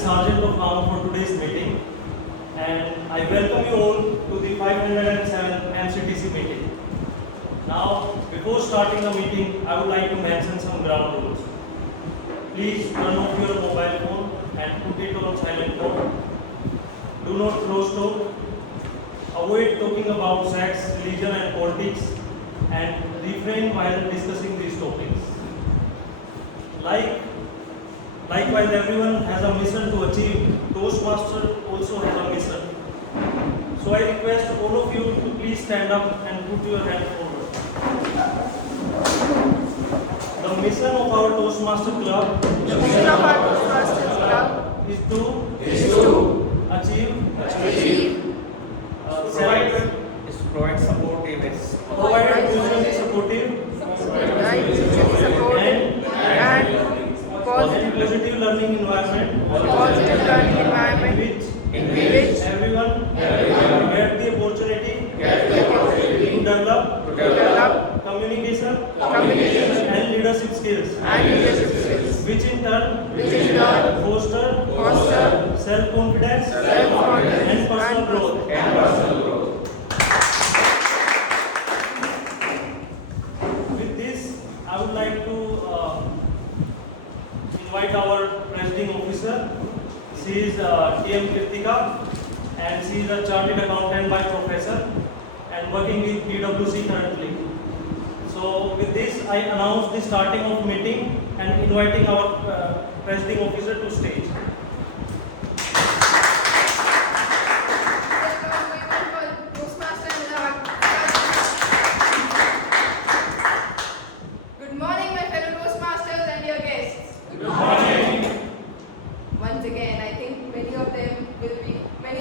Sergeant of Arm for today's meeting, and I welcome you all to the 507th MCTC meeting. Now, before starting the meeting, I would like to mention some ground rules. Please turn off your mobile phone and put it on silent mode. Do not close talk. Avoid talking about sex, religion and politics, and refrain while discussing these topics. Likewise, everyone has a mission to achieve. Toastmaster also has a mission. So I request all of you to please stand up and put your hand forward. The mission of our Toastmaster Club is to achieve provide supportive provide mutually supportive and positive learning environment in which everyone get the opportunity to develop communication and leadership skills, which in turn foster self-confidence and personal growth. With this, I would like to invite our presiding officer. She is T.M. Kirtika, and she is a chartered accountant by profession and working with PwC currently. So with this, I announce the starting of meeting and inviting our presiding officer to stage. Good morning, my fellow Toastmasters and dear guests. Good morning. Once again, I think many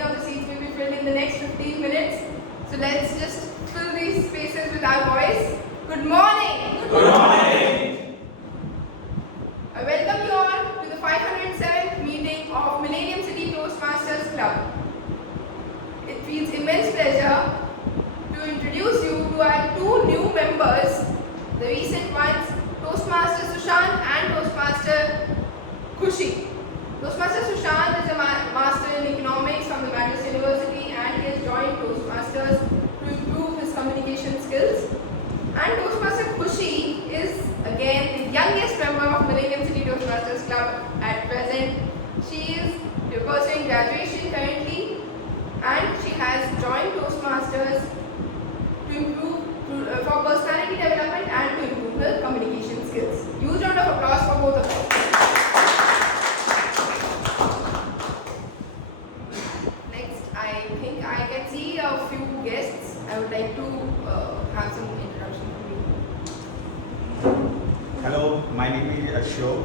of the seats will be filled in the next 15 minutes. So let's just fill these spaces with our voice. Good morning. Good morning. I welcome you all to the 507th meeting of Millennium City Toastmasters Club. It feels immense pleasure to introduce you to our two new members, the recent ones, Toastmaster Sushant and Toastmaster Khushi. Toastmaster Sushant is a master in economics from the Madras University, and he has joined Toastmasters to improve his communication skills. And Toastmaster Khushi is again the youngest member of Millennium City Toastmasters Club at present. She is pursuing graduation currently, and she has joined Toastmasters to improve for personality development and to improve her communication skills. Huge round of applause for both of them. Next, I think I can see a few guests. I would like to have some introduction from you. Hello, my name is Ashok,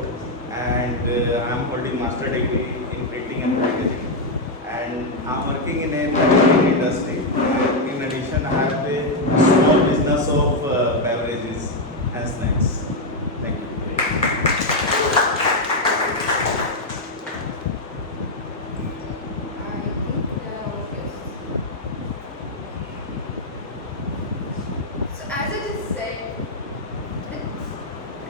and I am holding master degree in printing and packaging, and I am working in a packaging industry. And in addition, I have a small business of beverages and snacks. Thank you. So as I just said,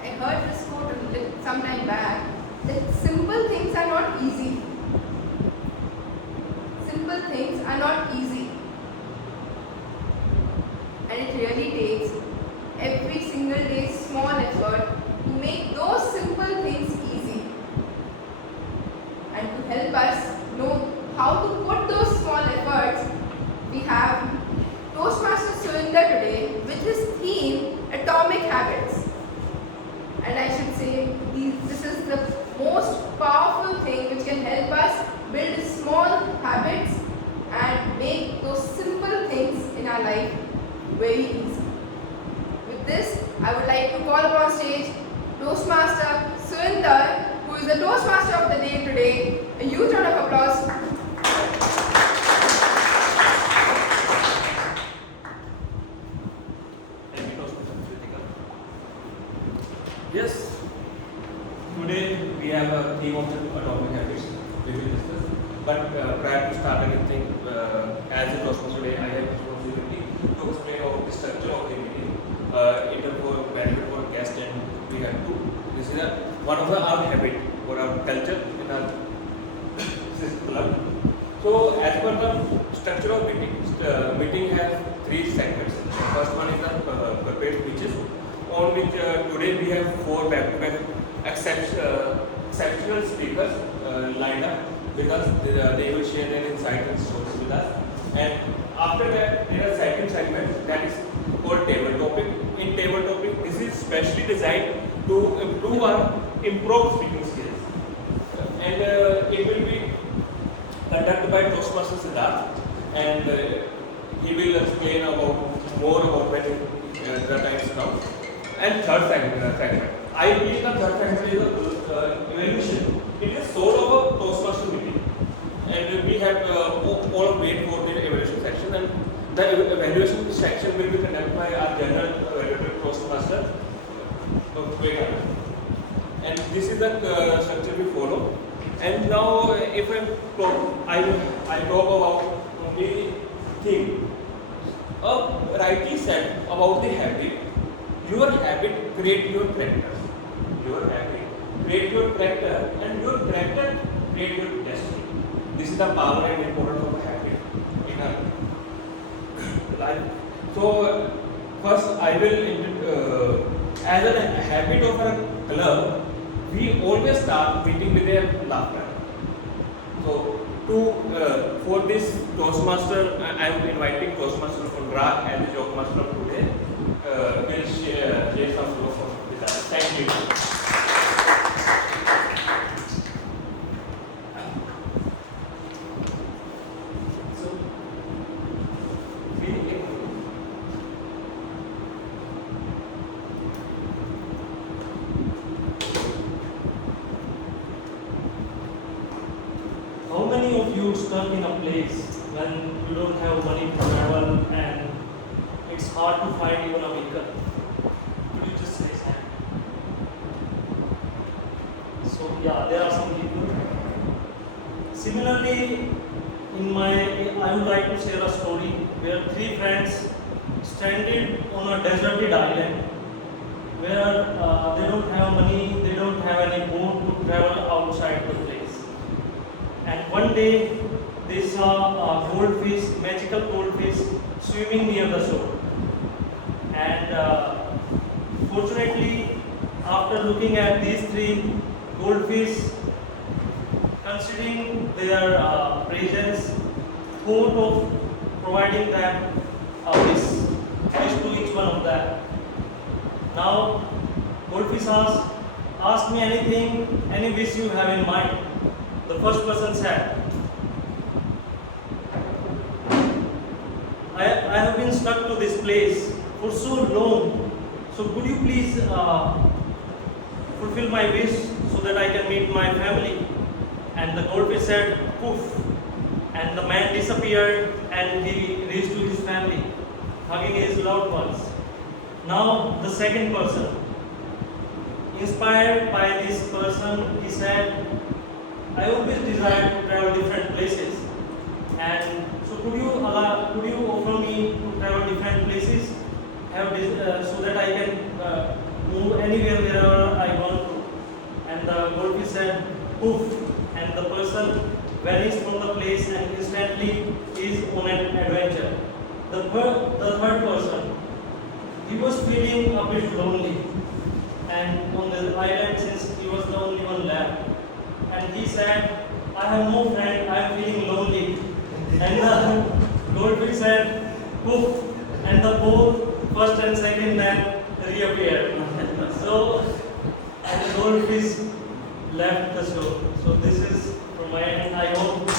I heard this quote some time back, that simple things are not easy. Simple things are not easy. And it really takes every single day small effort to make those simple things easy. And to help us know how to put those small efforts, we have Toastmaster Surinder today with his theme Atomic Habits. And I should say this is the most powerful thing which can help us build small habits and make those simple things in our life very easy. With this, I would like to call upon stage Toastmaster Surinder, who is the Toastmaster of the day today. A huge round of applause. Thank you, Toastmaster Kritika. Yes, today we have a theme of atomic habits we will discuss. But prior to start anything, as a Toastmaster today, I have responsibility to explain about the structure of the meeting. It is for benefit for guest, and we have to. This is one of our habit or our culture in our this club. So as per the structure of meeting has three segments. First one is the paid speeches, on which today we have four back-to-back exceptional speakers lined up with us. They will share their insights and stories with us. And after that, there are second segment that is called table topic. In table topic, this is specially designed to improve our improv speaking skills. And it will be conducted by Toastmaster Siddharth, and he will explain more about when the time comes. And third segment. I believe the third segment is evaluation. It is sort of a Toastmaster meeting, and we have all wait for the evaluation section, and the evaluation section will be conducted by our general evaluator Toastmaster. And this is the structure we follow. And now, if I talk about the thing. Rightly said about the habit. Your habit create your character. Your habit create your character, and your character create your destiny. This is the power and importance of a habit in our life. So, first I will, as a habit of a club, we always start meeting with a laughter. So, for this Toastmaster, I am inviting Toastmaster Kunraj as the joke master of today. Will share some jokes with us. Thank you. So, how many of you stuck in a place when you don't have money to travel and it's hard to find even a vehicle? Could you just raise hand? So yeah, there are some people. Similarly, I would like to share a story where three friends stranded on a deserted island where they don't have money, they don't have any boat to travel outside the place. And one day they saw a goldfish, magical goldfish, swimming near the shore. And fortunately, after looking at these three goldfish, considering their presence, thought of providing them a wish to each one of them. Now, goldfish asked, "Ask me anything, any wish you have in mind." The first person said, I have been stuck to this place for so long. So could you please fulfill my wish so that I can meet my family? And the goldfish said, "Poof." And the man disappeared and he reached to his family, hugging his loved ones. Now the second person, inspired by this person, he said, "I always desire to travel different places. And so could you offer me to travel different places, so that I can move anywhere wherever I want to?" And the goldfish said, "Poof," and the person vanished from the place and instantly is on an adventure. The third person, he was feeling a bit lonely, and on the island, since he was the only one left, and he said, "I have no friend, I am feeling lonely." And the goldfish said, "Poof," and the both first and second man reappeared. So, and the goldfish left the shore. So this is from my end. I hope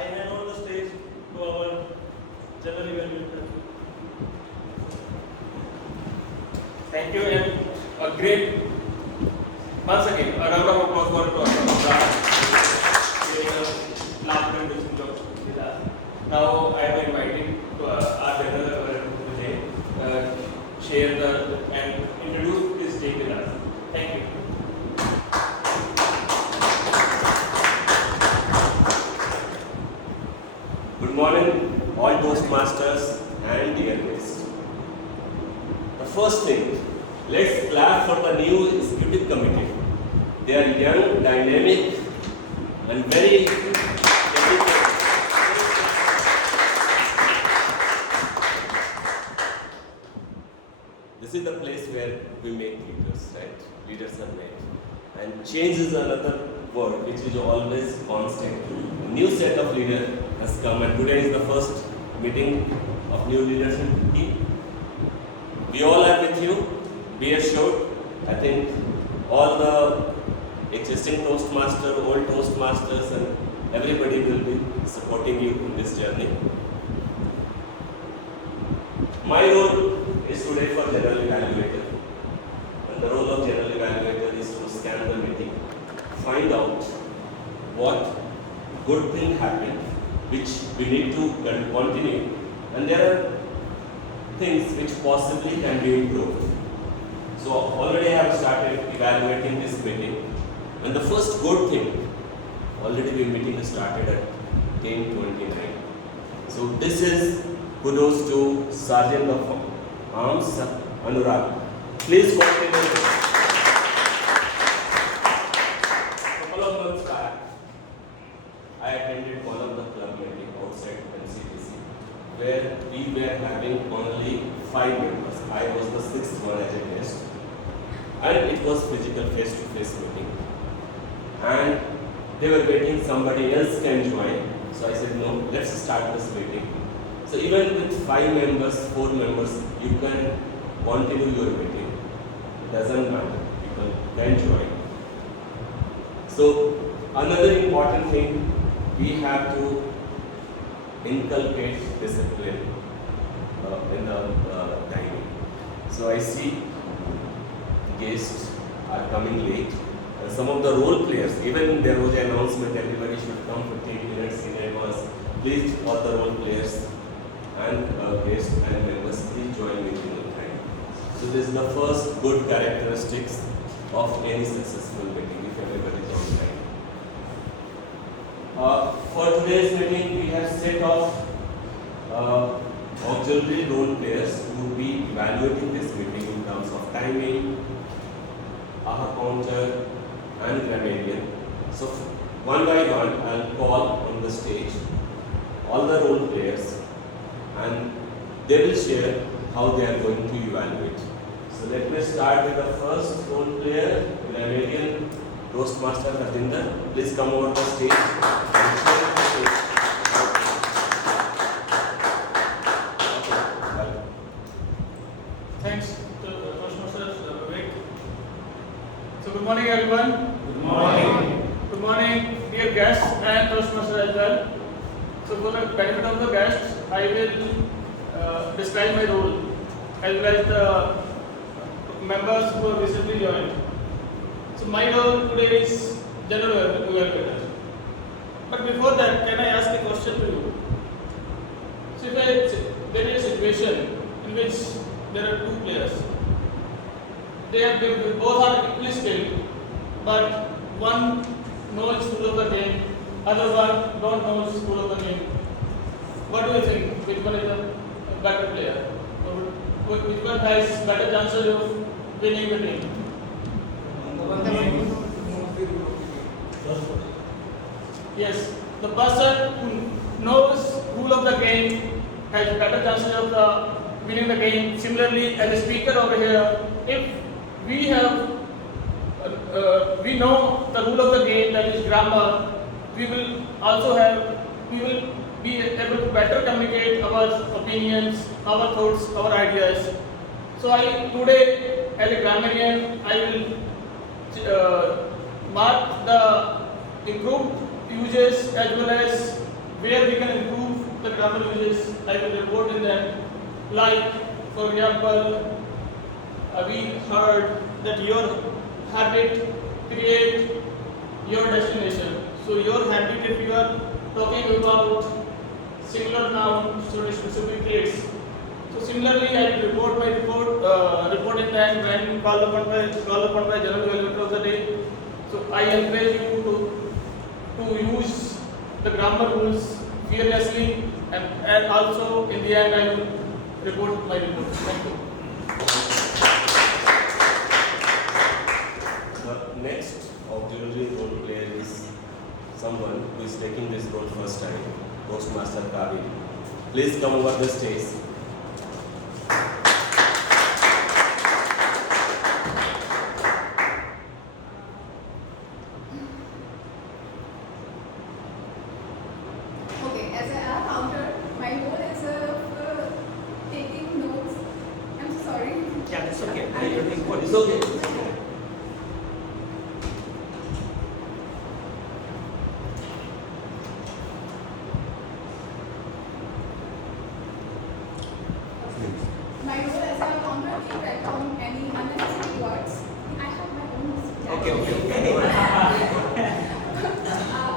I hand over the stage to our general evaluator. Thank you, and a great, once again, a round of applause for Kunraj. Now I am inviting our general today share and introduce this day with us. Thank you. Good morning, all Toastmasters and dear guests. The first thing, let's clap for the new executive committee. They are young, dynamic, and very dedicated. This is the place where we make leaders, right? Leaders are made. And change is another word which is always constant. A new set of leaders has come, and today is the first meeting of new leadership team. We all are with you. Be assured. I think all the existing Toastmaster, old Toastmasters, and everybody will be supporting you in this journey. My role is today for general evaluator. And the role of general evaluator is to scan the meeting, find out what good thing happened, which we need to continue, and there are things which possibly can be improved. So already I have started evaluating this meeting, and the first good thing, already the meeting has started at 10:29. So this is kudos to Sergeant of Arms Anurag. Please continue. Couple of months back, I attended one of the club meeting outside NCTC, where we were having only 5 members. I was the 6th one as a guest, and it was physical face-to-face meeting. And they were waiting somebody else can join. So I said, no, let's start this meeting. So even with 5 members, 4 members, you can continue your meeting. It doesn't matter. People can join. So another important thing, we have to inculcate discipline in the timing. So I see guests are coming late. Some of the role players, even there was an announcement everybody should come 15 minutes in advance. Please, all the role players and guests and members, please join meeting on time. So this is the first good characteristics of any successful meeting, if everybody is on time. For today's meeting, we have set of auxiliary role players who will be evaluating this meeting in terms of timing, AHA counter, and grammarian. So one by one, I'll call on the stage all the role players, and they will share how they are going to evaluate. So let me start with the first role player, grammarian Toastmaster Harjinder. Please come over the stage and share the stage. Okay. Thanks to Toastmasters Vivek. So good morning everyone. Good morning. Good morning dear guests and Toastmasters as well. So for the benefit of the guests, I will describe my role as well as the members who have recently joined. So my role today is general evaluator. But before that, can I ask a question to you? So if there is a situation in which there are 2 players, they both are equally skilled, but one knows rule of the game, other one don't know rule of the game. What do you think? Which one is a better player? Or which one has better chances of winning the game? Yes, the person who knows rule of the game has better chances of winning the game. Similarly, as a speaker over here, if we have we know the rule of the game, that is grammar, we will be able to better communicate our opinions, our thoughts, our ideas. So today as a grammarian, I will mark the improved uses as well as where we can improve the grammar uses. I will report in that. Like, for example, we heard that your habit create your destination. So your habit, if you are talking about singular noun, so specific case. So similarly, I will report in time when called upon by general evaluator of the day. So I encourage you to use the grammar rules fearlessly, and also in the end I will report my report. Thank you. The next Toastmaster Kaveri. Please come over the stage. Okay, as a counter, my role is taking notes. I'm so sorry. Yeah, it's okay. It's okay. My role as a counter keep track on any unnecessary words. I have my own. Okay.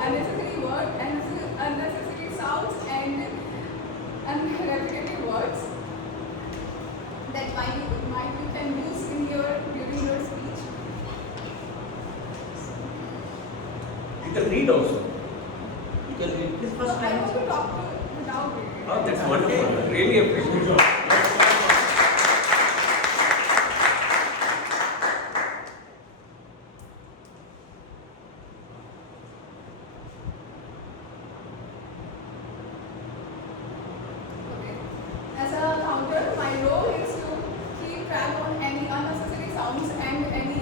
Unnecessary word and unnecessary sounds and repetitive words that you can use during your speech. You can read also. You can read. This So I want to talk to without reading. Oh, that's wonderful. Really appreciate it. Okay. As a counter, my role is to keep track on any unnecessary sounds and any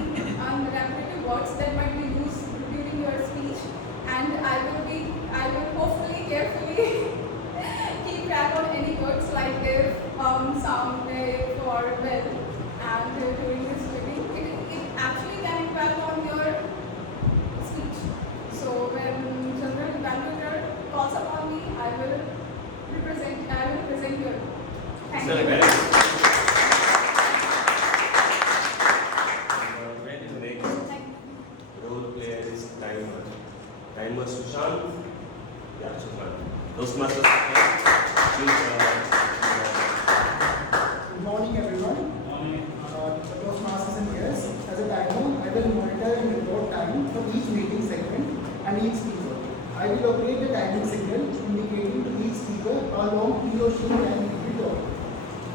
repetitive words that might be used during your speech, and I will hopefully carefully keep track on any words like if, sound, if, or well, and during this meeting, it actually can impact on your speech. So when General Evaluator calls upon me, I will present your. Thank Sir, you. very Next Thank you. role player is timer. Timer Sushant. Yeah, Sushant. Toastmaster Sushant. Please. Good morning, everyone. Toastmasters and guests. As a timer, I will monitor and report time for each meeting segment and each speaker. I will operate the timing signal indicating to each speaker how long he or she can be talking.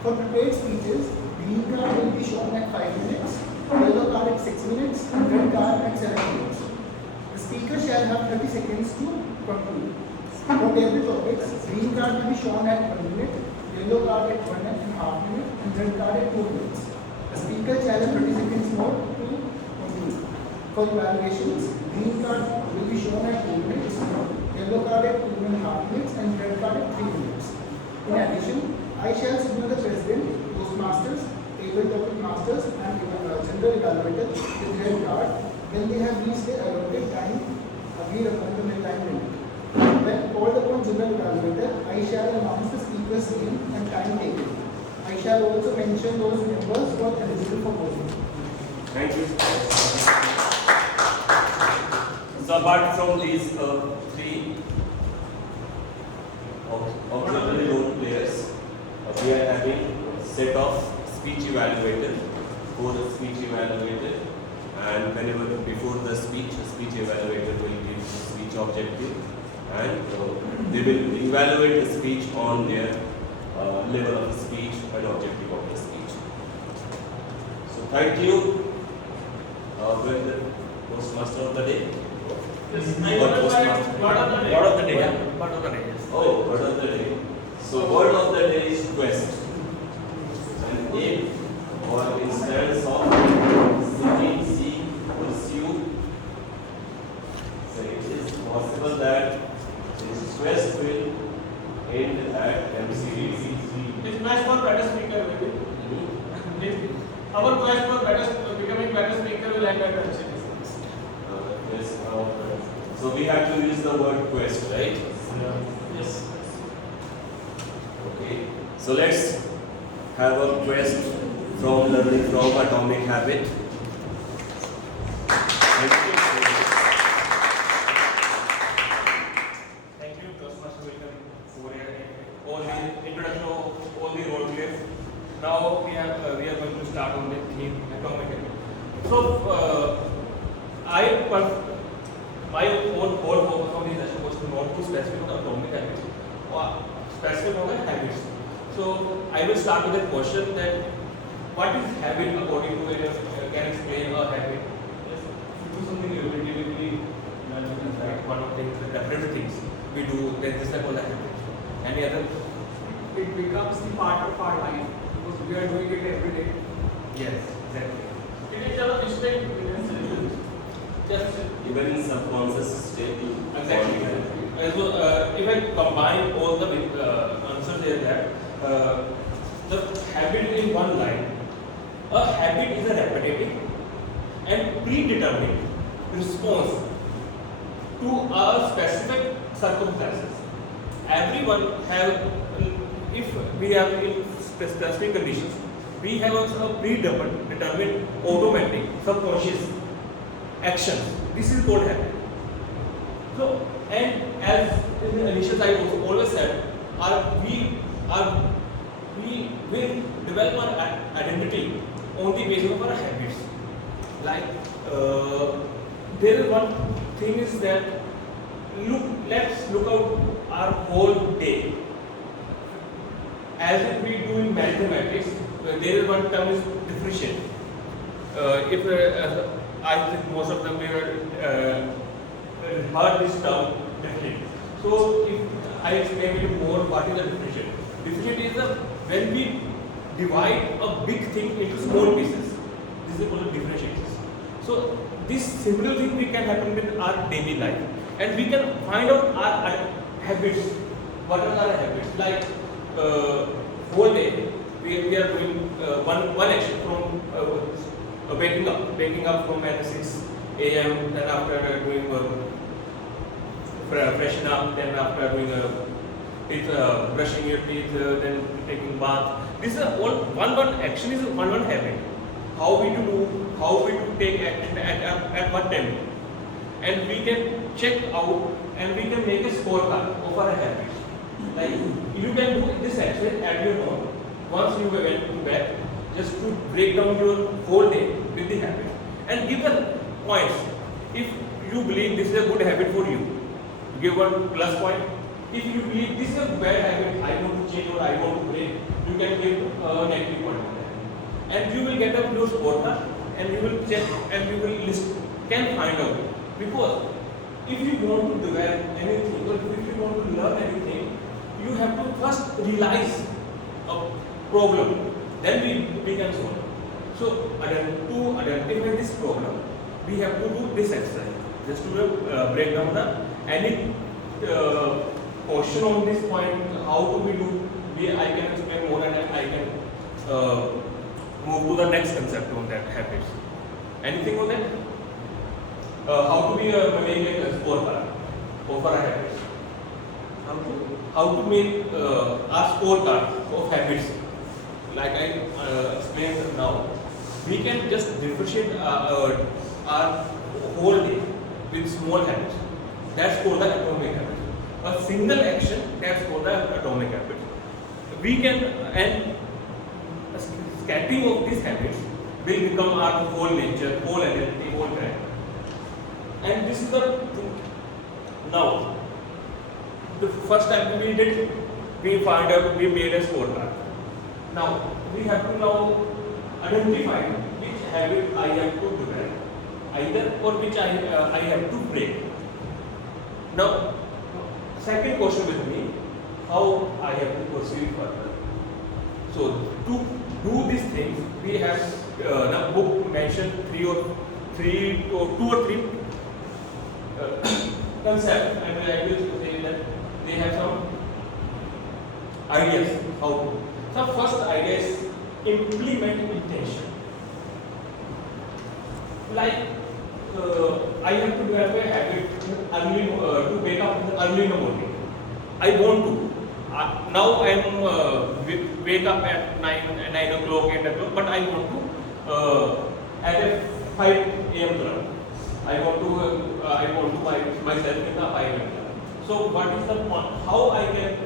For prepared speeches, green card will be shown at 5 minutes, yellow card at 6 minutes, and red card at 7 minutes. The speaker shall have 30 seconds to conclude. For every topics, green card will be shown at 1 minute, yellow card at 1.5 minutes, and red card at 2 minutes. The speaker shall have 30 seconds more to conclude. For evaluations, green card will be shown at 2 minutes, yellow card at 2.5 minutes, and red card at 3 minutes. In addition, I shall signal the President, Toastmasters, Tabletop Masters, and General Evaluator with red card when they have reached the allotted time agreed upon the time limit. When called upon General Evaluator, I shall announce the speaker's name and time taken. I shall also mention those members who are eligible for voting. Thank you. So apart from these three auxiliary role players, we are having set of speech evaluator, 4 speech evaluator, and whenever before the speech evaluator will give speech objective, and they will evaluate the speech on their level of speech and objective of the speech. So thank you. Well, the Toastmaster of the day. Word of the day. Word of the day. Word of the day. Yes. Oh, word of the day. So word of the day is quest. An aim or instance of seeking, seek, pursue. So it is possible that this quest will end at MCDC. It's nice for better speaker, maybe. Our quest for becoming better speaker will end at MCDC. Yes, so we have to use the word quest, right? Yes. Okay. So let's have a quest from learning from Atomic Habit. Thank you, Toastmaster. Welcome over here. All the introduction of all the role players. Now we are going to start on the theme atomic habit. So my own whole focus on this session was to not to specific on atomic habits or specific on the habits. So I will start with a question that what is habit according to it? Can explain a habit? Yes, we do something relatively, like one of the repetitive things we do. Then this is called a habit. Any other? It becomes the part of our life because we are doing it every day. Yes, exactly. It is our instinct. Just Even in subconscious state, you exactly. So if I combine all the answers there, that the habit in one line, a habit is a repetitive and predetermined response to a specific circumstances. Everyone have, if we have in specific conditions, we have also a predetermined automatic subconscious action. This is called habit. So, and as in the initial I always said, we will develop our identity on the basis of our habits. Like there is one thing is that let's look out our whole day. As if we do in mathematics, there is one term is differentiation. If I think most of them heard this term differentiation. So if I explain it more, what is the differentiation? Differentiation is when we divide a big thing into small pieces. This is called differentiation. So this simple thing we can happen with our daily life, and we can find out our habits. What are our habits? Like whole day we are doing one action from waking up from at 6 a.m. Then after doing freshen up, then after doing brushing your teeth, then taking bath. This is all one action is one habit. How we to take action at what time, and we can check out and we can make a scorecard of our habits. Like you can do this action at your home once you went to bed, just to break down your whole day with the habit and give the points. If you believe this is a good habit for you, give one plus point. If you believe this is a bad habit, I want to change or I want to break, you can give a negative point on that. And you will get a blue scorecard and you will check and you will can find out. Because if you want to develop anything or if you want to learn anything, you have to first realize a problem, then we can solve. So to identify this problem, we have to do this exercise. Just to break down any question on this point, how do we do? I can explain more and I can move to the next concept on that habits. Anything on that? How do we make a scorecard of our habits? How to make our scorecard of habits? Like I explained now, we can just differentiate our whole day with small habits. That's called the atomic habit. A single action, that's called the atomic habit. We can, and scattering of these habits will become our whole nature, whole identity, whole character. And this is the thing. Now, the first time we did, we found out, we made a scorecard. Now, we have to now identify which habit I have to develop, either or which I have to break. Now, second question with me, how I have to proceed further. So, to do these things, we have the book mentioned two or three concepts, and I will say that they have some ideas how to. So, first idea is implement intention. Like I have to develop a habit early to wake up early in the morning. I want to. Now I am wake up at 9 o'clock, 8 o'clock, but I want to at a 5 a.m. club. I want to myself in the 5 a.m. club. So what is the point? How I can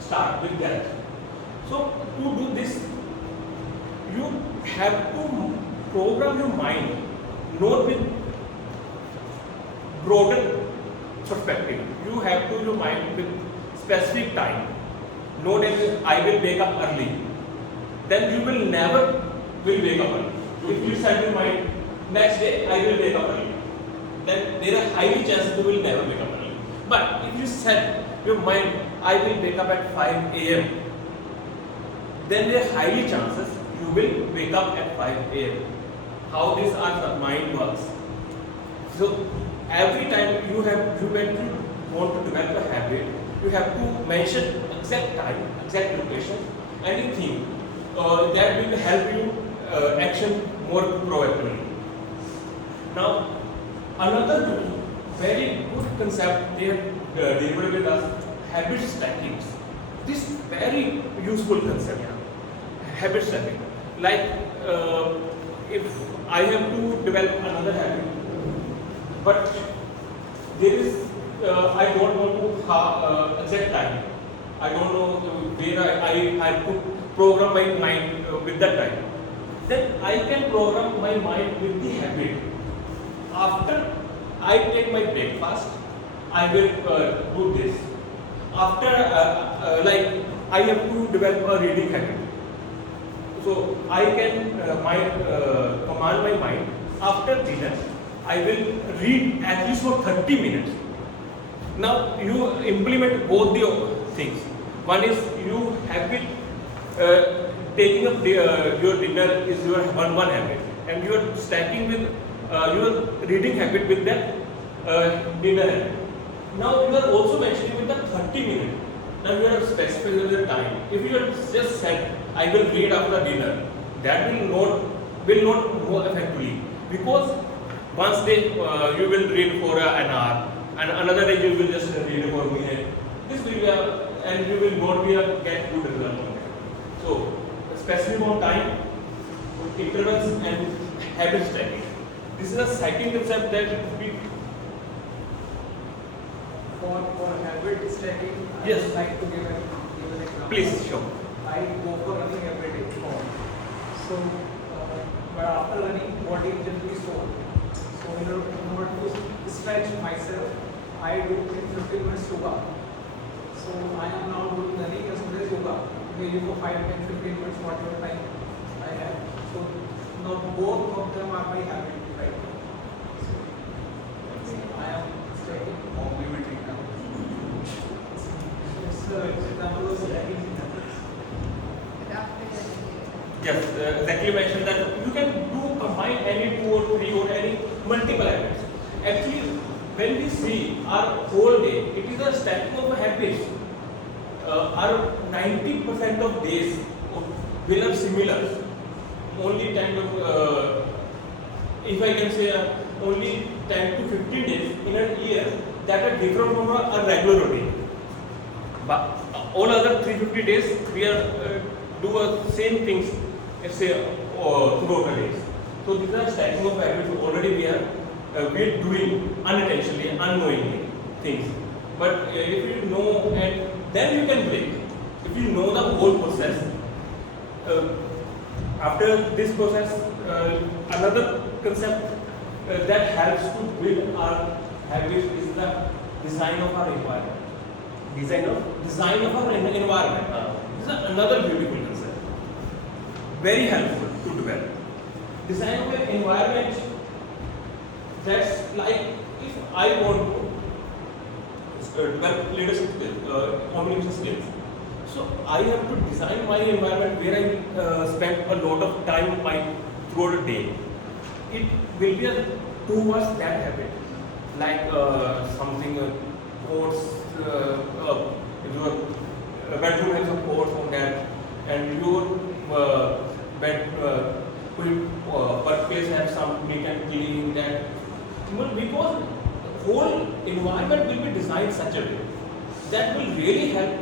start with that? So to do this, you have to program your mind not with broader perspective. You have to your mind with specific time. Not as I will wake up early. Then you will never wake up early. If you set your mind next day I will wake up early, then there are highly chances you will never wake up early. But if you set your mind I will wake up at 5 a.m. Then there are highly chances you will wake up at 5 a.m. How this our mind works. So every time when you want to develop a habit, you have to mention exact time, exact location, anything that will help you action more proactively. Now, another very good concept they have delivered with us, habit stacking. This very useful concept, habit stacking. Like if I have to develop another habit, but there is I don't want to exact time. I don't know where I have to program my mind with that time. Then I can program my mind with the habit. After I take my breakfast, I will do this. After like I have to develop a reading habit. So I can command my mind. After dinner, I will read at least for 30 minutes. Now you implement both the things. One is you habit taking up your dinner is your one habit, and you are stacking with your reading habit with that dinner habit. Now you are also mentioning with the 30 minutes. Now you are specifying the time. If you are just said I will read after dinner, that will not go effectively, because once you will read for an hour, and another day you will just read for a minute. This will be and you will not be get good result on that. So specific on time, intervals, and habit stacking. This is a second concept that we. For habit stacking, I Yes. would like to give an example. Please, sure. I go for running every day. So, but after running, body is generally sore. So, in order to stretch myself, I do in 15 minutes yoga. So, I am now doing running as well as yoga, maybe for 5, 10, 15 minutes, whatever time I have. So, now both of them are my habit right now. So, I am stacking. So, it's example of stacking. Yes, exactly mentioned that you can combine any 2 or 3 or any multiple habits. Actually, when we see our whole day, it is a stacking of habits. Our 90% of days will have similar. Only 10 to, if I can say, only 10 to 15 days in a year that are different from a regular routine. But all other 350 days, we are do same things, let's say, throughout the days. So these are stacking of habits already we are doing unintentionally, unknowingly things. But if you know, and then you can break. If you know the whole process, after this process, another concept that helps to build our habits is the design of our environment. Design of our environment. This is another beautiful concept. Very helpful to develop. Design of an environment that's like if I want to develop leadership skills, communication skills. So I have to design my environment where I spend a lot of time throughout a day. It will be towards that habit, like something quotes. Your bedroom has a quote on that, and your workplace has some neat and clean that. Well, because whole environment will be designed such a way that will really help,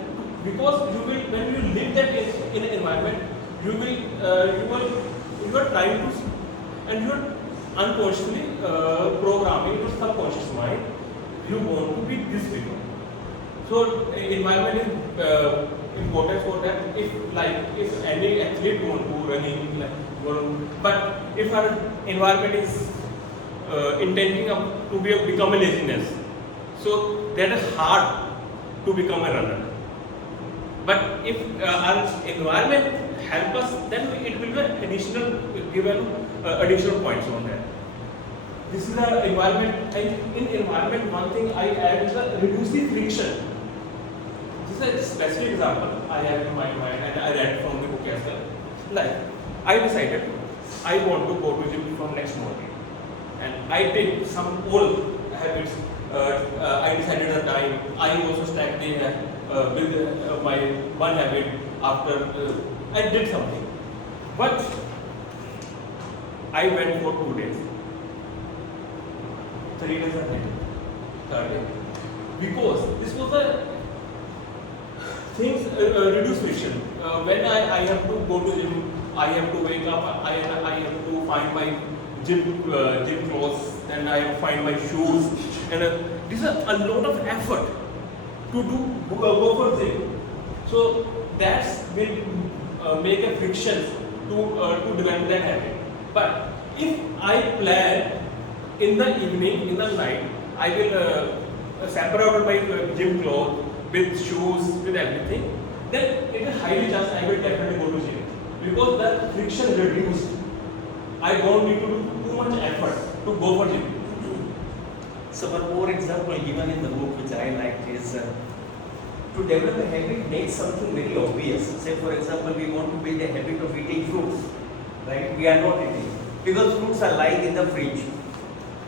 because you will, when you live that in an environment, you are trying to, and you are unconsciously programming your subconscious mind, you want to be this people. So environment is important for that. If any athlete want to running, but if our environment is intending to become a laziness, so that is hard to become a runner. But if our environment help us, then it will be given additional points on that. This is the environment, and in environment one thing I add is the reduce the friction. this is a specific example I have in my mind and I read from the book as well. Like, I decided I want to go to gym from next morning, and I did some old habits. I decided a time. I also stacked the with my one habit after I did something, but I went for 2 days. 3 days and then third day, because this was the things reduce friction. When I have to go to gym, I have to wake up. I have to find my gym clothes, and I have to find my shoes, and this is a lot of effort to go for gym. So that's will make a friction to develop that habit. But if I plan in the evening, in the night, I will separate my gym clothes with shoes, with everything. Then it is highly chance I will definitely go to gym, because the friction reduced. I don't need to do too much effort to go for gym. So one more example given in the book which I liked is to develop a habit, make something very obvious. Say for example, we want to build a habit of eating fruits, right? We are not eating because fruits are lying in the fridge.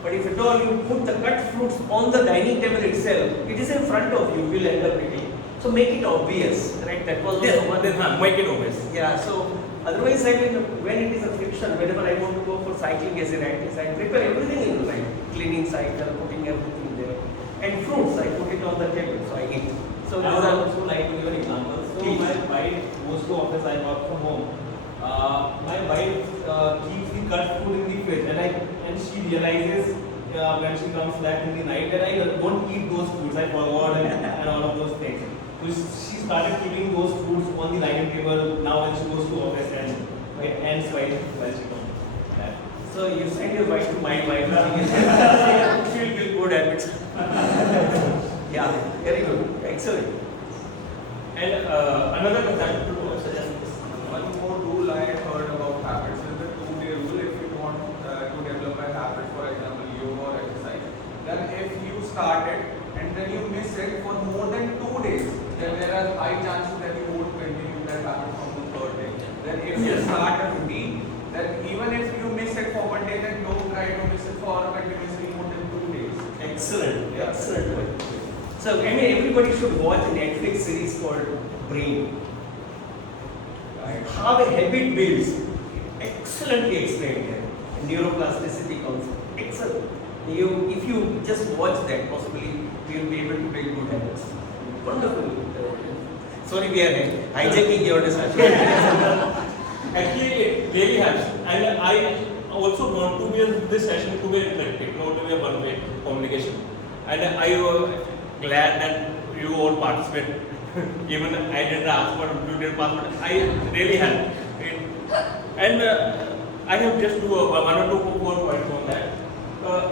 But if at all you put the cut fruits on the dining table itself, it is in front of you, you will end up eating. So make it obvious, right? That was also one. Make it obvious. Yeah, so otherwise, I mean, when it is a friction, whenever I want to go for cycling as a practice, I prepare everything in the line, cleaning cycle, putting everything there. And fruits, I put it on the table, so I eat. So I would also like to give an example. So Please. my wife goes to office, I work from home. My wife keeps the cut food in the fridge, and she realizes when she comes back in the night that I don't eat those foods. I forgot and all of those things. So she started keeping those foods on the dining table now when she goes to office and ends while she comes back. So you send your wife to my wife. She will build good habits. Yeah, very good, excellent. And another concept to suggest is One more rule I heard about habits is the 2-day rule. If you want to develop a habit, for example, yoga or exercise, then if you start it and then you miss it for more than 2 days, then there are high chances that you won't continue that habit from the 3rd day. Then if you start a routine, then even if you miss it for 1 day, then don't try to miss it for continuously more than 2 days. Excellent, excellent. So, I mean, everybody should watch a Netflix series called Brain. How a habit builds. Excellently explained here. Neuroplasticity concept. Excellent. If you just watch that, possibly you will be able to build good habits. Wonderful. Sorry, we are hijacking your discussion. actually it really helps, and I also want to be in this session to be interactive, not to be a one-way communication. And I glad that you all participate. Even I didn't ask for you did passport. I really help. And I have just one or two more points on that.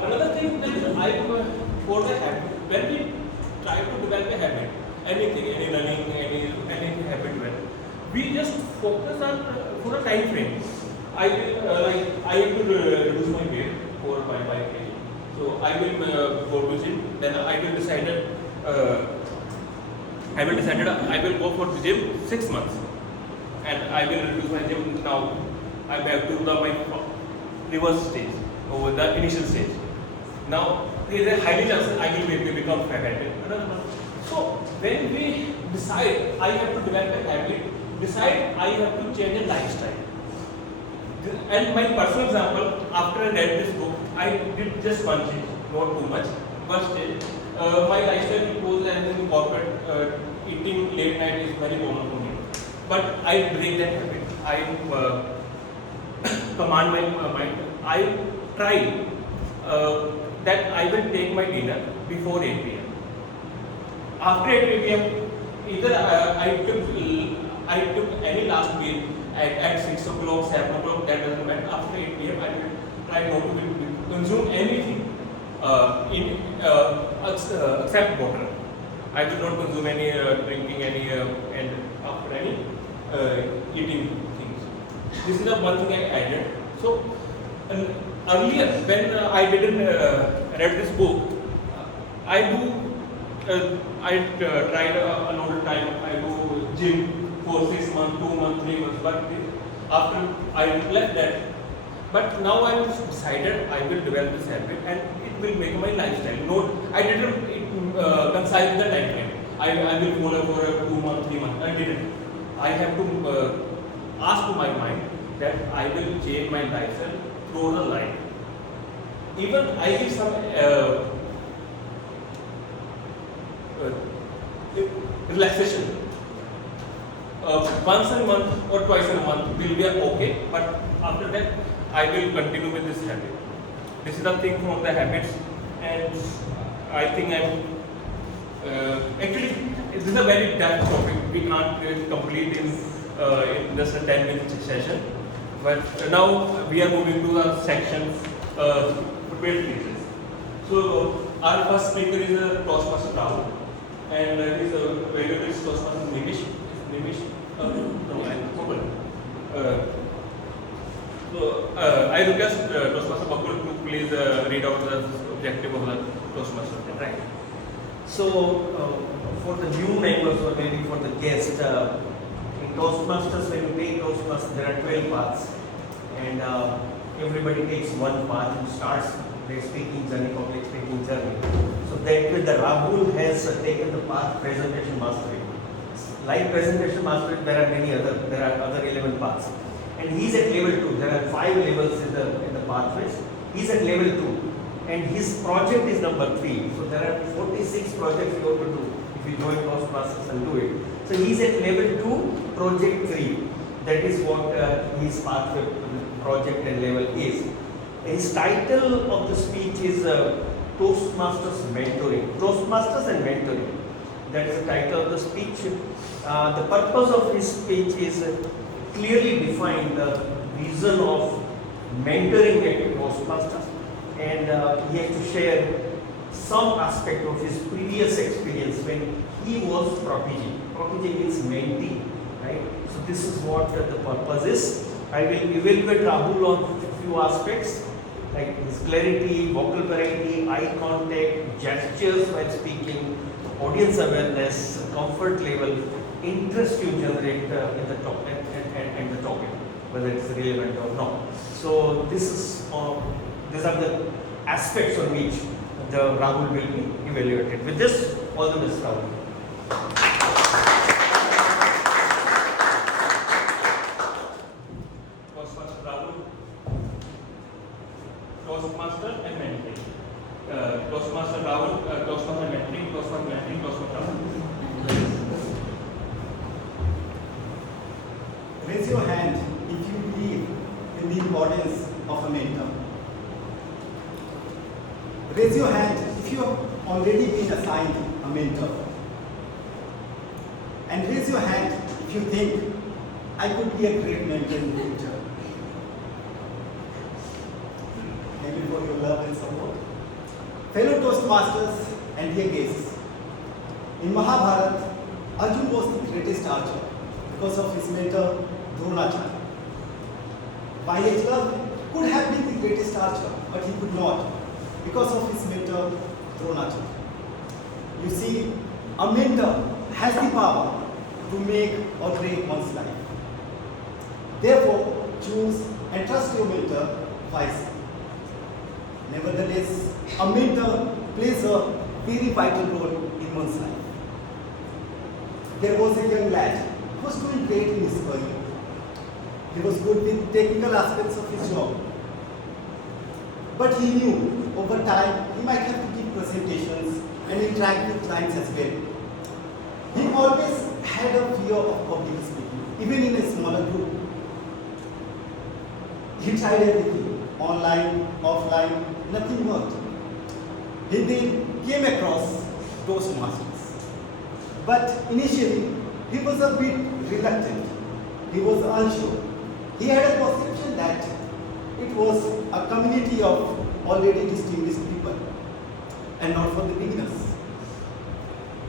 Another thing that I for the habit, when we try to develop a habit, anything, any learning, any habit, we just focus on for a time frame. I have to reduce my weight for 5 kg. So I will go to gym. Then I will decide I will go for the gym 6 months, and I will reduce my gym now. I back to my reverse stage over the initial stage. Now there is a highly chance I will become fat. So when we decide I have to develop a habit, decide I have to change a lifestyle. And my personal example, after I read this book, I did just one change, not too much. First change, my lifestyle goes and in corporate, eating late night is very common for me. But I break that habit. I command my mind. I try that I will take my dinner before 8 p.m. After 8 p.m., either I took any last meal at 6 o'clock, 7 o'clock, that doesn't matter. After 8 p.m., I will try not to consume anything except water. I will not consume any drinking, and after any eating things. This is the one thing I added. So earlier, when I didn't read this book, I do I tried a lot of time. I do gym for 6 months, 2 months, 3 months, but after I left that. But now I have decided I will develop this habit and it will make my lifestyle. Not, I didn't concise the time frame. I will follow for 2 months, 3 months. I didn't. I have to ask to my mind that I will change my lifestyle through the life. Even I give some relaxation. Once a month or twice a month will be okay, but after that I will continue with this habit. This is the thing from the habits, and I think I'm actually this is a very depth topic. We can't complete in just a 10-minute session. But now we are moving to the sections prepared pieces. So our first speaker is Toastmaster Rahul, and his valuable is Toastmaster Nimish. No, so I request Toastmaster Bakul to please read out the objective of the Toastmaster. Right. So, for the new members or maybe for the guest, in Toastmasters, when you take Toastmasters, there are 12 paths, and everybody takes one path and starts their speaking journey, public speaking journey. So that way, the Rahul has taken the path presentation mastery. Like presentation mastery, there are other 11 paths, and he's at level 2. There are 5 levels in the pathways. He's at level 2. And his project is number 3. So there are 46 projects you have to do if you join Toastmasters and do it. So he's at level 2, project 3. That is what his pathway project and level is. His title of the speech is Toastmasters Mentoring. Toastmasters and Mentoring. That is the title of the speech. The purpose of his speech is clearly define the vision of mentoring at Toastmasters. And he has to share some aspect of his previous experience when he was protege. Protege means mentee, right? So this is what the purpose is. I will evaluate Rahul on a few aspects like his clarity, vocal variety, eye contact, gestures while speaking, audience awareness, comfort level, interest you generate in the topic and the topic, whether it's relevant or not. So these are the aspects on which the Rahul will be evaluated. With this, all the best, Rahul. Toastmaster Rahul, Toastmaster and mentoring. Toastmaster Rahul, Toastmaster mentoring, Toastmaster Rahul. Raise your hand if you believe in the importance of a mentor. Raise your hand if you have already been assigned a mentor. And raise your hand if you think, I could be a great mentor in the future. Thank you for your love and support. Fellow Toastmasters and dear guests, in Mahabharata, Arjun was the greatest archer because of his mentor Dronacharya. Vainetra could have been the greatest archer, but he could not because of his mentor Dronacharya. You see, a mentor has the power to make or break one's life. Therefore, choose and trust your mentor wisely. Nevertheless, a mentor plays a very vital role in one's life. There was a young lad who was doing great in his career. He was good with technical aspects of his job. But he knew over time he might have to give presentations and interact with clients as well. He always had a fear of public speaking, even in a smaller group. He tried everything, online, offline, nothing worked. He then came across Toastmasters. But initially, he was a bit reluctant. He was unsure. He had a perception that it was a community of already distinguished people and not for the beginners.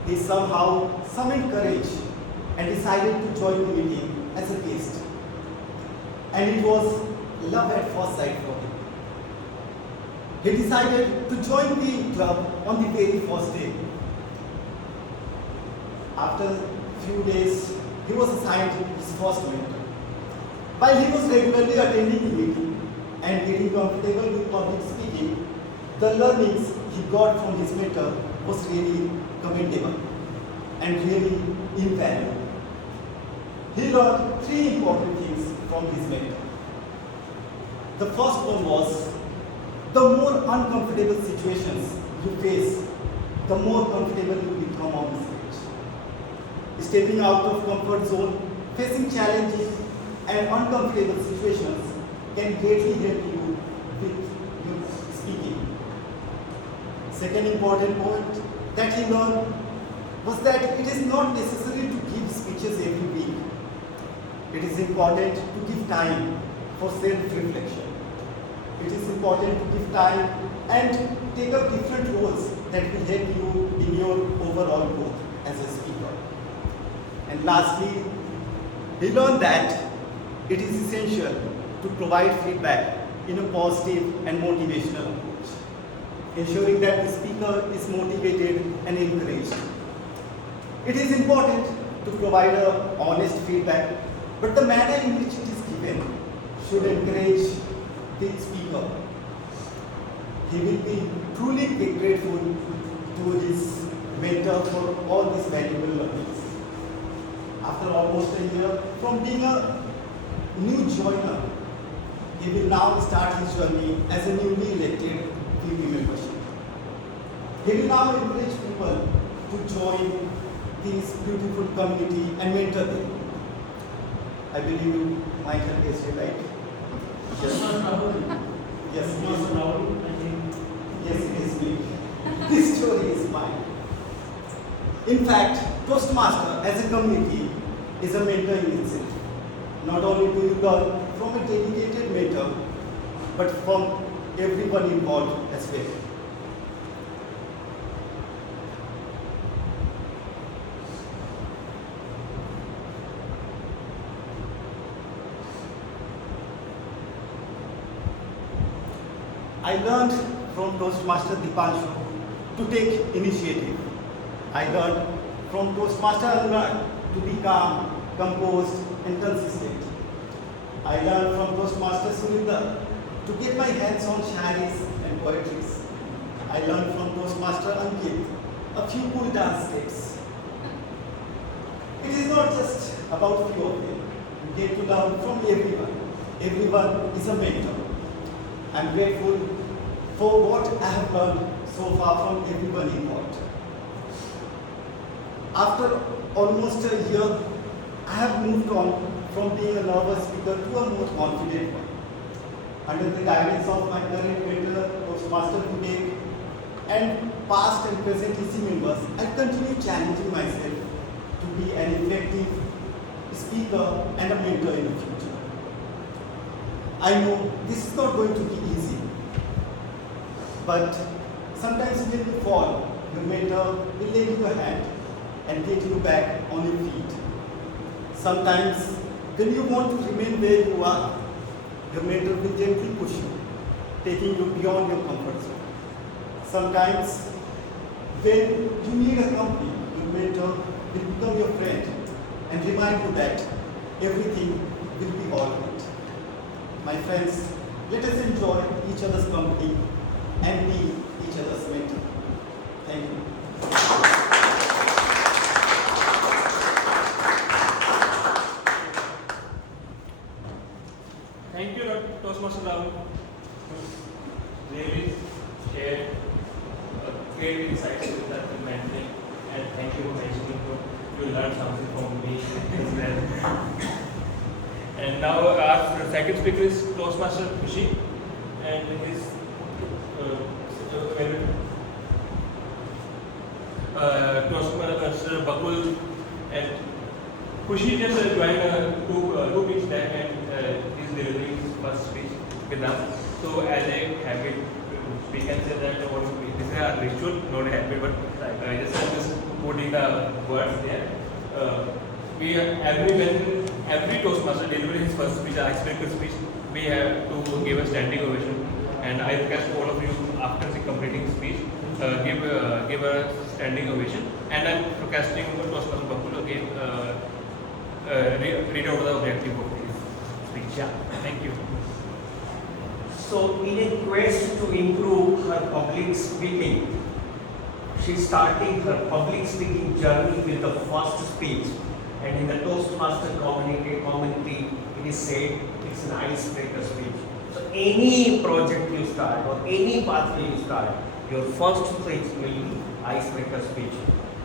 He somehow summoned courage and decided to join the meeting as a guest. And it was love at first sight for him. He decided to join the club on the very first day. After few days, he was assigned his first mentor. While he was regularly attending the meeting and getting comfortable with public speaking, the learnings he got from his mentor was really commendable and really invaluable. He learned 3 important things from his mentor. The first one was, the more uncomfortable situations you face, the more comfortable you become on the stage. Stepping out of comfort zone, facing challenging and uncomfortable situations can greatly help you with your speaking. Second important point that he learned was that it is not necessary to give speeches every week. It is important to give time for self-reflection. It is important to give time and take up different roles that will help you in your overall growth as a speaker. And lastly, he learned that it is essential to provide feedback in a positive and motivational approach, ensuring that the speaker is motivated and encouraged. It is important to provide honest feedback, but the manner in which it is given should encourage the speaker. He will be truly grateful to his mentor for all these valuable learnings. After almost a year from being a new joiner, he will now start his journey as a newly elected VP membership. He will now encourage people to join this beautiful community and mentor them. I believe you might have guessed it, right? Yes. Yes, yes, it is me. This story is mine. In fact, Toastmaster as a community is a mentor in itself. Not only do you learn from a dedicated mentor, but from everyone involved as well. I learned from Toastmaster Dipanshu to take initiative. I learned from Toastmaster Anurag to be calm, composed, and consistent. I learned from Toastmaster Surinder to get my hands on shayaris and poetries. I learned from Toastmaster Ankit a few cool dance steps. It is not just about few of them. You get to learn from everyone. Everyone is a mentor. I am grateful for what I have learned so far from everyone involved. After almost a year, I have moved on from being a nervous speaker to a more confident one. Under the guidance of my current mentor, Toastmaster Vivek, and past and present EC members, I continue challenging myself to be an effective speaker and a mentor in the future. I know this is not going to be easy, but sometimes when you fall, your mentor will lend you a hand and get you back on your feet. Sometimes when you want to remain where you are, your mentor will gently push you, taking you beyond your comfort zone. Sometimes when you need a company, your mentor will become your friend and remind you that everything will be all right. My friends, let us enjoy each other's company and be each other's mentor. Thank you. Thank you, Toastmaster Rahul. Really shared great insights with that mentoring, and thank you for mentioning you learned something from me as well. And now our second speaker is Toastmaster Khushi, and his Toastmaster Bakul, and Khushi just joined two weeks back, and he's delivering his first speech with us. So as a habit, we can say that this is a ritual, not a habit, but just putting the words there. Every Toastmaster delivering his first speech, icebreaker speech, we have to give a standing ovation. And I request all of you, after completing the speech, give a standing ovation. And I'm requesting Toastmaster Bakul again read out the objective of this speech. Yeah. Thank you. So, in a quest to improve her public speaking, she's starting her public speaking journey with the first speech. And in the Toastmaster community, it is said it's an icebreaker speech. So, any project you start or any pathway you start, your first speech will be icebreaker speech.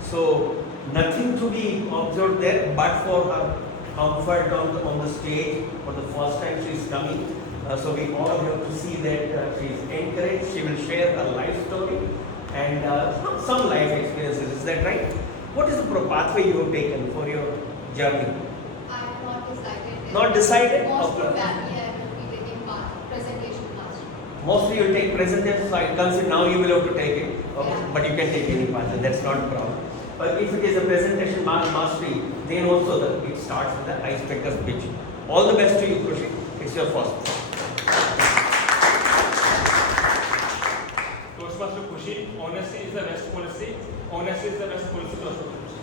So, nothing to be observed there, but for her comfort on the stage for the first time she is coming. So we all have to see that she is encouraged. She will share her life story and some life experiences. Is that right? What is the pathway you have taken for your journey? I have not decided. Not decided? Most Okay. probably I will be taking part presentation class. Mostly you take presentation, so I consider now you will have to take it. Okay. Yeah. But you can take any path, that's not a problem. But if it is a presentation mastery, then also it starts with the icebreaker speech. All the best to you, Krushi. It's your first. Toastmaster Khushi, honesty is the best policy. Honesty is the best policy. Toastmaster Khushi.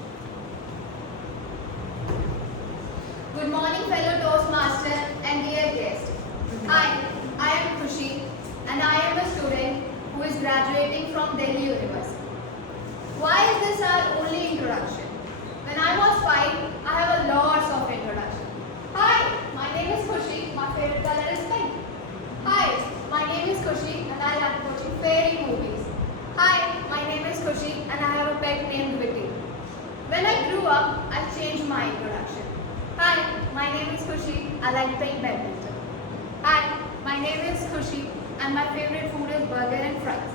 Good morning, fellow Toastmaster and dear guest. Hi, I am Khushi and I am a student who is graduating from Delhi University. Why is this our only introduction? When I was 5, I have a lots of introduction. Hi, my name is Khushi. My favorite color is pink. Hi, my name is Khushi and I like watching fairy movies. Hi, my name is Khushi and I have a pet named Vicky. When I grew up, I changed my introduction. Hi, my name is Khushi. I like playing badminton. Hi, my name is Khushi and my favorite food is burger and fries.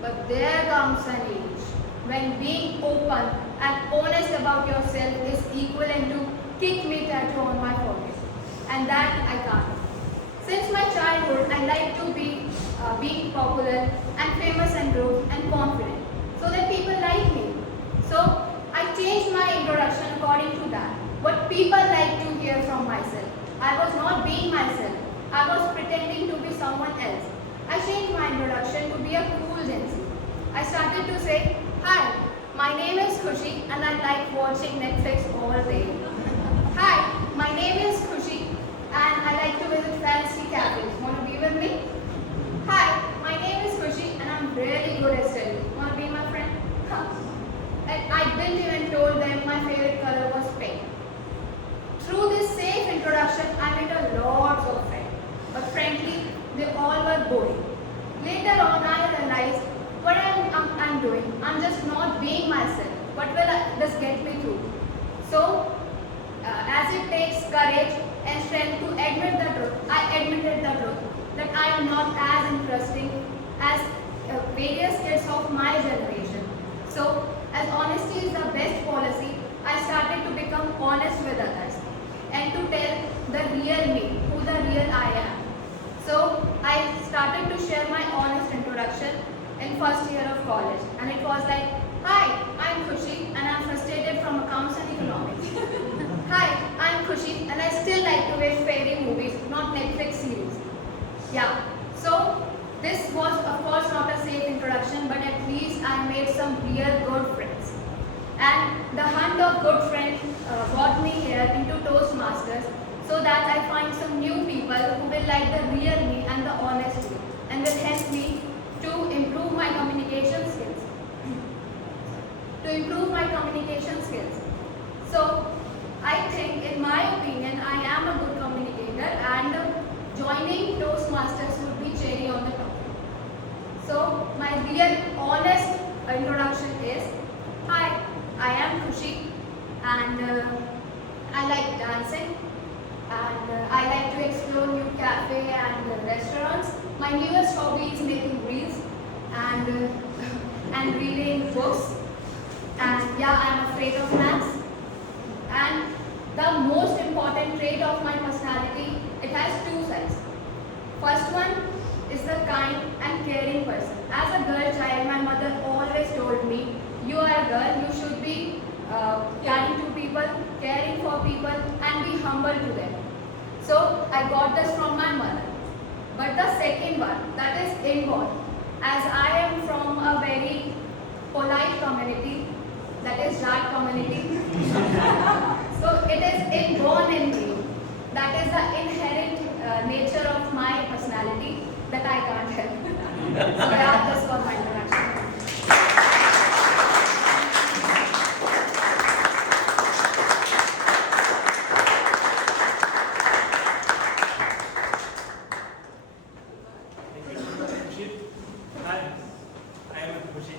But there comes an age when being open and honest about yourself is equivalent to kick me tattoo on my forehead. And that I can't. Since my childhood, I like to be being popular and famous and broad and confident so that people like me. So I changed my introduction according to that. What people like to hear from myself. I was not being myself. I was pretending to be someone else. I changed my introduction to be a cool Gen Z. I started to say, hi, my name is Khushi and I like watching Netflix all day. Hi, my name is Khushi and I like to visit fancy cafes. Want to be with me? Hi, my name is Khushi and I'm really good at studying. Want to be my friend? And I didn't even told them my favorite color was pink. Through this safe introduction, I made a lot of friends. But frankly, they all were boring. Later on, I realized what I'm doing. I'm just not being myself. What will this get me through? So, as it takes courage and strength to admit the truth, I admitted the truth that I am not as interesting as various kids of my generation. So, as honesty is the best policy, I started to become honest with others and to tell the real me, who the real I am. So, I started to share my honest introduction in first year of college, and it was like, hi, I'm Khushi and I'm frustrated from accounts and economics. Hi, I'm Khushi and I still like to watch fairy movies, not Netflix series. Yeah, so this was of course not a safe introduction, but at least I made some real good friends. And the hunt of good friends got me here into Toastmasters so that I find some new people who will like the real me and the honest me and will help me to improve my communication skills. So, I think in my opinion, I am a good communicator and joining Toastmasters would be cherry on the top. So, my real honest introduction is, hi, I am Khushi and I like dancing and I like to explore new cafe and restaurants. My newest hobby is making reels and reading books. And yeah, I am afraid of maths. And the most important trait of my personality, it has two sides. First one is the kind and caring person. As a girl child, my mother always told me, you are a girl, you should be kind to people, caring for people and be humble to them. So I got this from my mother. But the second one, that is inborn. as I am from a very polite community, that is Jat community. So it is inborn in me. That is the inherent nature of my personality that I can't help. So yeah, this was my introduction. Hi, I am Khushi.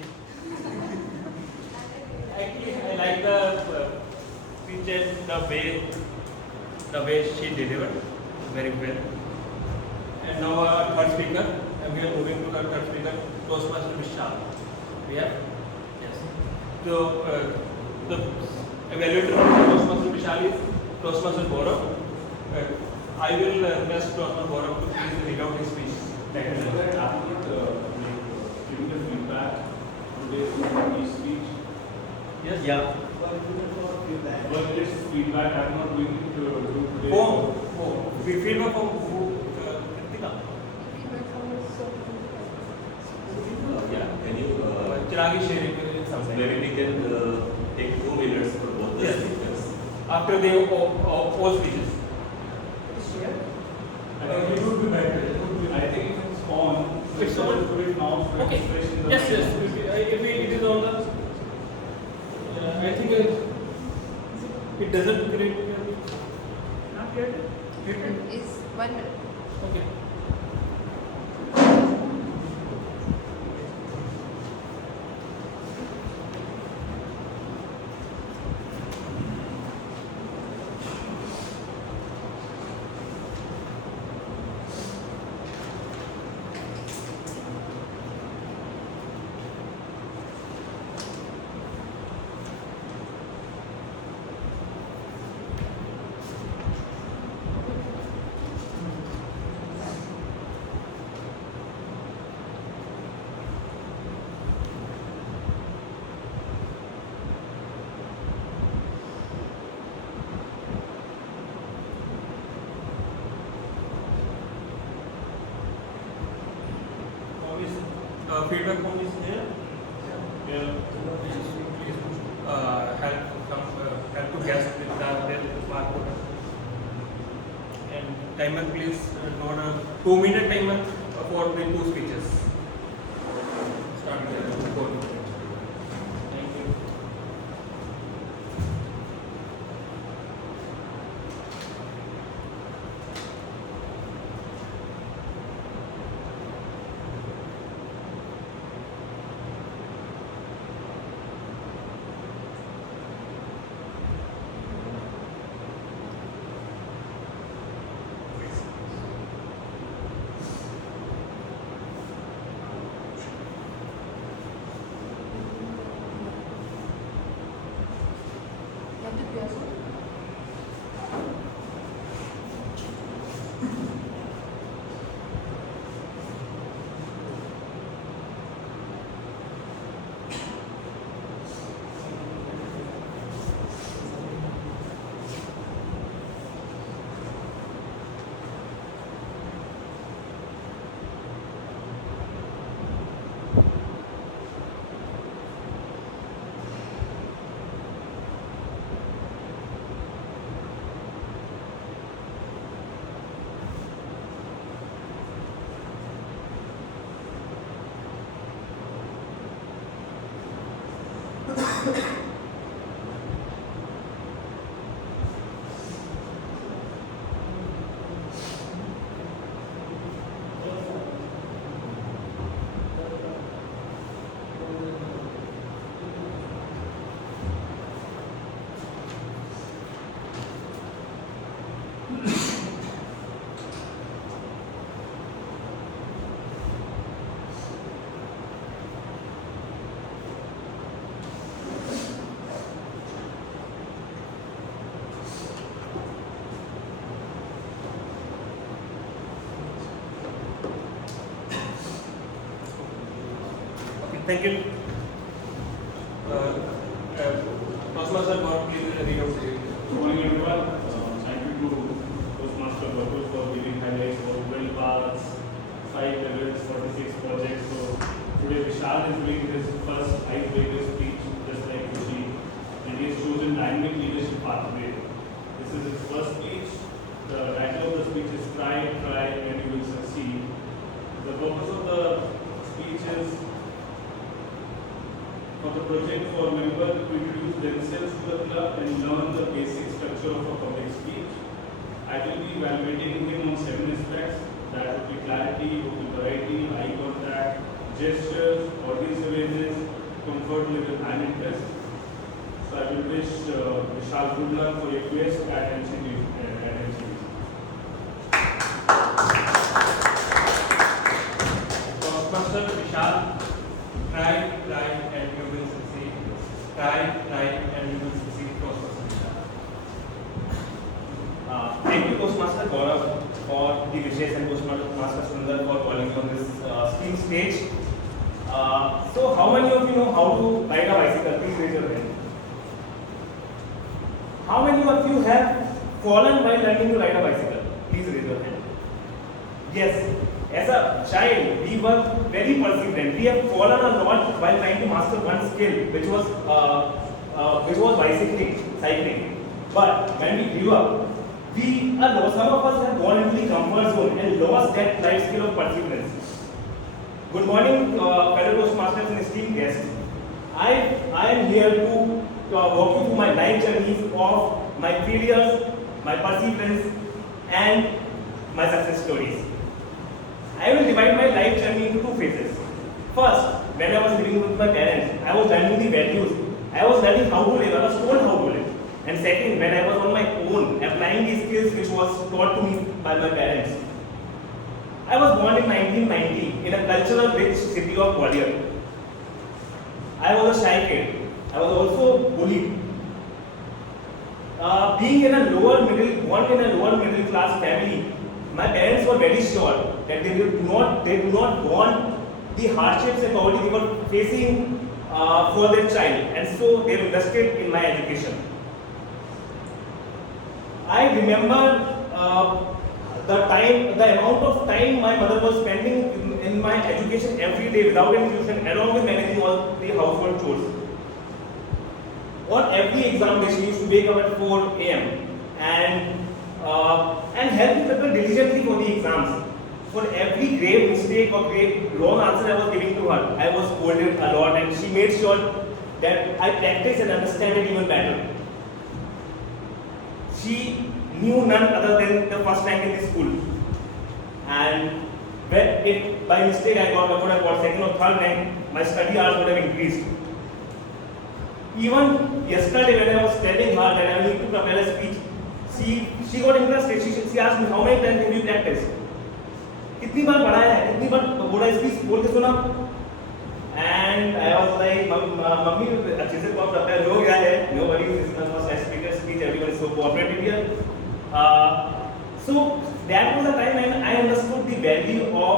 Actually, I like the speech and the way she delivered very well. And now our third speaker, and we are moving to our third speaker, Toastmaster Vishal. We have? Yes. So, the evaluator of Toastmaster Vishal is Toastmaster Gaurav. I will request Toastmaster Gaurav to please read out his speech. I'm not giving the feedback today in speech. Yes? Yeah. But this feedback I'm not going to do today. We feedback from who? Kritika? Yeah, can you, Chiragi sharing something. maybe we can take 2 minutes for both the Yes. speakers. After they all speeches. I think it would be better. I think if it's on, It's on. put it now. So Okay. it's fresh in the Yes, yes. mind. It is on the. I think it doesn't create. Not yet. It, Is 1 minute. okay. Feedback form is there. Yeah. Please help to guess with their barcode. And timer, please note a 2-minute timer for the 2 speeches. Start with the 4 minutes. Thank you. Thank you. Toastmaster Gaurav, please read out the. Good morning, everyone. Thank you to Toastmaster Gopal for giving highlights for 12 parts, 5 levels, 46 projects. So Vishal is doing his first icebreaker speech, just like Rishi, and he has chosen dynamic leadership pathway. This is his first speech. The title of the speech is Try, Try, and You Will Succeed. The purpose of the speech is for the project for members to introduce themselves to the club and learn the basic structure of a public speech. I will be evaluating him on 7 aspects. That would be clarity, vocal variety, eye contact, gestures, audience awareness, comfort level, and interest. So I will wish Vishal good luck for your quest at NCT. Toastmaster Vishal, try, and you will succeed. Try, and you will succeed. Toastmaster Vishal. Thank you, Toastmaster Gaurav, for the wishes, and Toastmaster Sundar for calling me on this scheme stage. So, how many of you know how to ride a bicycle? Please raise your hand. How many of you have fallen while learning to ride a bicycle? Please raise your hand. Yes. As a child, we were very perseverant. We have fallen a lot while trying to master one skill, which was cycling. But when we grew up, some of us have gone into the comfort zone and lost that life skill of perseverance. Good morning, fellow Toastmasters and esteemed guests. I am here to walk you through my life journeys of my failures, my perseverance, and my success stories. I will divide my life journey into 2 phases. First, when I was living with my parents, I was learning the values. I was learning how to live. I was told how to live. And second, when I was on my own, applying the skills which was taught to me by my parents. I was born in 1990 in a cultural rich city of Gwalior. I was a shy kid. I was also bullied. Being in a lower middle class family, my parents were very sure that they do not want the hardships and poverty they were facing for their child, and so they invested in my education. I remember the amount of time my mother was spending in my education every day without any tuition, along with managing all the household chores. On every exam day, she used to wake up at 4 a.m. and help me prepare diligently for the exams. For every grave mistake or grave wrong answer I was giving to her, I was scolded a lot, and she made sure that I practice and understand it even better. She knew none other than the first rank in the school, and if by mistake I would have got second or third rank, my study hours would have increased. Even yesterday when I was telling her that I need to prepare a speech, she got interested. She asked me, how many times have you practiced? कितनी बार पढ़ाया है, कितनी बार बोला speech बोल के सुना? And I was like, mummy अच्छे से बहुत प्रिपेयर हो गया है. Nobody is my first speaker speech. Everyone is so cooperative here. So that was the time when I understood the value of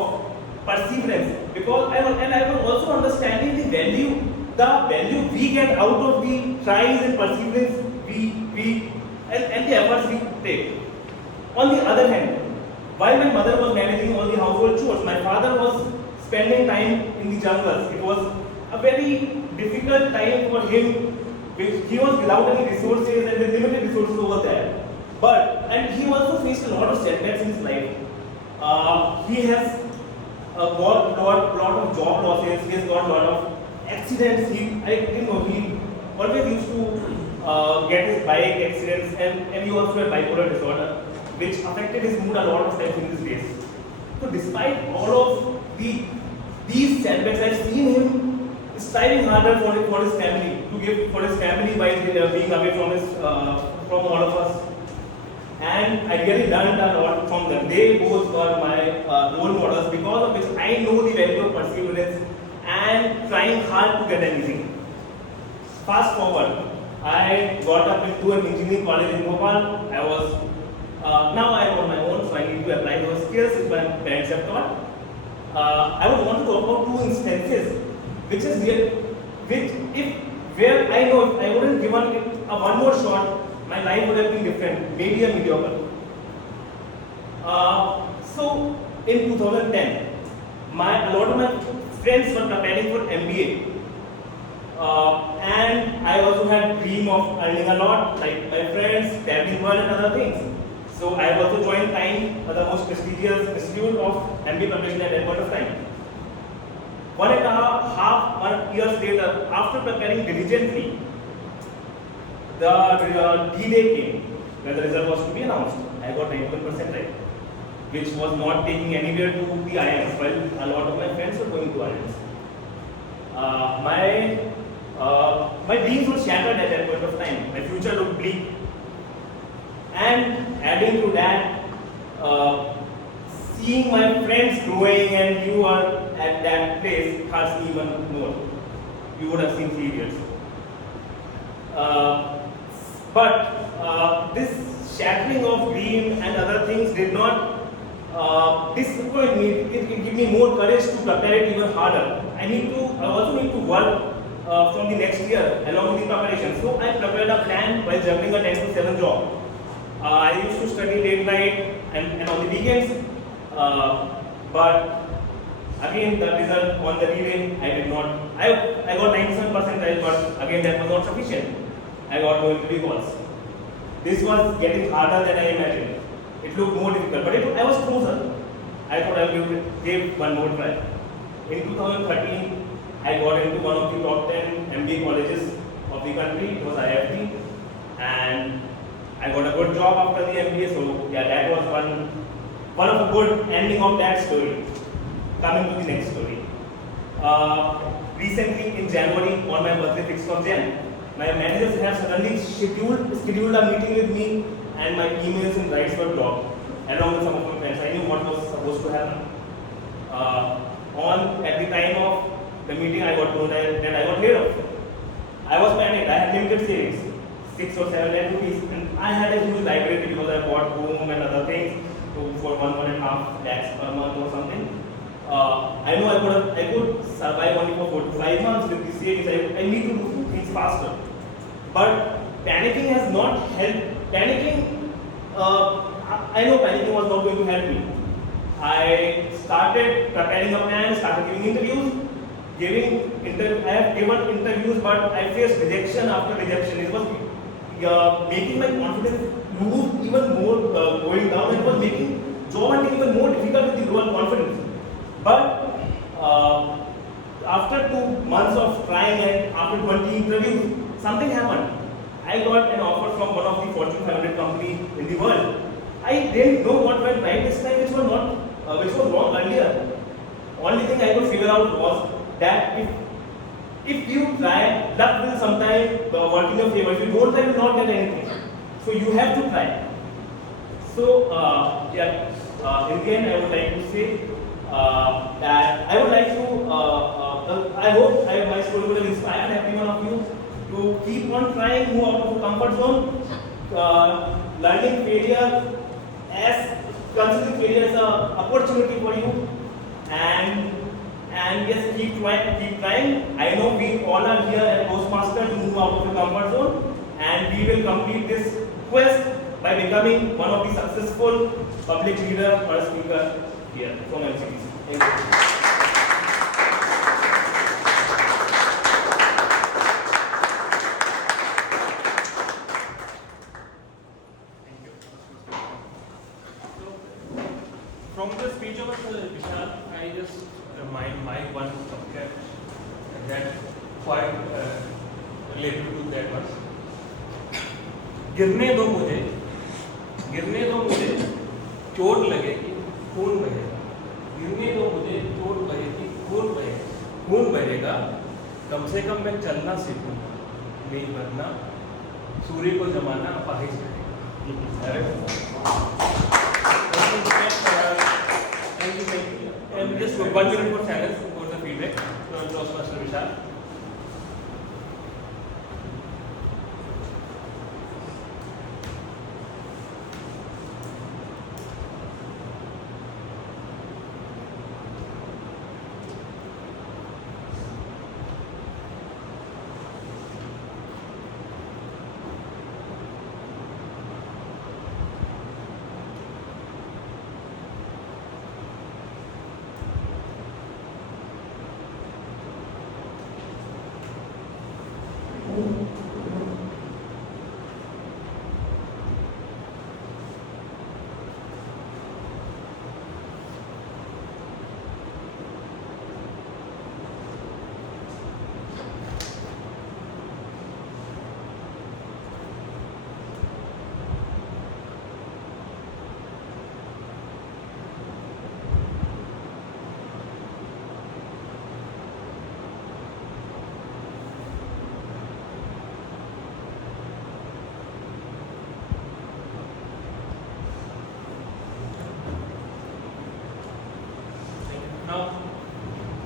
perseverance, because I was also understanding the value we get out of the tries and perseverance and the efforts we take. On the other hand, while my mother was managing all the household chores, my father was spending time in the jungles. It was a very difficult time for him. He was without any resources and with limited resources over there. And he also faced a lot of setbacks in his life. He has got lot of job losses. He has got a lot of accidents. He always used to get his bike accidents, and he also had bipolar disorder, which affected his mood a lot of times in these days. So despite all of these setbacks, I've seen him striving harder for his family, to give for his family by being away from all of us. And I really learned a lot from them. They both were my role models, because of which I know the value of perseverance and trying hard to get anything. Fast forward, I got up into an engineering college in Bhopal. Now I am on my own, so I need to apply those skills which my parents have taught. I would want to talk about 2 instances, where I know if I wouldn't given it one more shot, my life would have been different, maybe a mediocre. So in 2010, a lot of my friends were preparing for MBA. And I also had dream of earning a lot, like my friends, traveling world and other things. So I also joined Time, the most prestigious institute of MBA preparation at that point of time. 1.5 years later, after preparing diligently, the D-Day came when the result was to be announced. I got 91% right, which was not taking anywhere to the IIMs, while a lot of my friends were going to IIMs. My dreams were shattered at that point of time. My future looked bleak. And adding to that, seeing my friends growing and you are at that place hurts me even more. You would have seen 3 years. But this shattering of dream and other things did not disappoint me. It gave me more courage to prepare it even harder. I also need to work from the next year along with the preparation. So I prepared a plan while juggling a 10 to 7 job. I used to study late night and on the weekends. But again, the result on the D-Day, I did not. I got 97%, but again, that was not sufficient. I got no interview calls. This was getting harder than I imagined. It looked more difficult, but I was closer. I thought I would give one more try. In 2013, I got into one of the top 10 MBA colleges of the country. It was IFT, and I got a good job after the MBA. So yeah, that was one of the good ending of that story. Coming to the next story. Recently in January, on my birthday 6th of Jan, my managers have suddenly scheduled a meeting with me, and my emails and rights were blocked, along with some of my friends. I knew what was supposed to happen. At the time of the meeting, I got told that I got laid off. I was panicked. I had limited savings, 6 or 7 lakh rupees, and I had a huge liability because I bought home and other things for 1.5 lakhs per month or something. I know I could survive only for 4 to 5 months with the savings. I need to do things faster. But panicking has not helped. I know panicking was not going to help me. I started preparing a plan, started giving interviews. I have given interviews, but I faced rejection after rejection. It was making my confidence lose even more, going down. It was making job hunting even more difficult with the lower confidence. But after 2 months of trying and after 20 interviews, something happened. I got an offer from one of the Fortune 500 companies in the world. I didn't know what went right this time, which was wrong earlier. Only thing I could figure out was that if you try, luck will sometime work in your favor. If you don't try, you will not get anything. So you have to try. So in the end, I would like to say that I would like to. I hope my story will inspire every one of you to keep on trying, move out of the comfort zone, learning failure as considering failure as an opportunity for you, and yes, keep trying. I know we all are here at Toastmasters to move out of the comfort zone, and we will complete this quest by becoming one of the successful public leader or speaker here from MCTC. Thank you. From the speech of Vishal, I just remind my one subject that quite related to that was. गिरने दो मुझे, चोट लगेगी, खून बहेगा. गिरने दो मुझे, चोट बहेगी, खून बहेगा. कम से कम मैं चलना सीखूंगा, नहीं वरना सूर्य को जमाना अपाहिज करेगा. And just 1 minute for silence for the feedback from Toastmaster Vishal.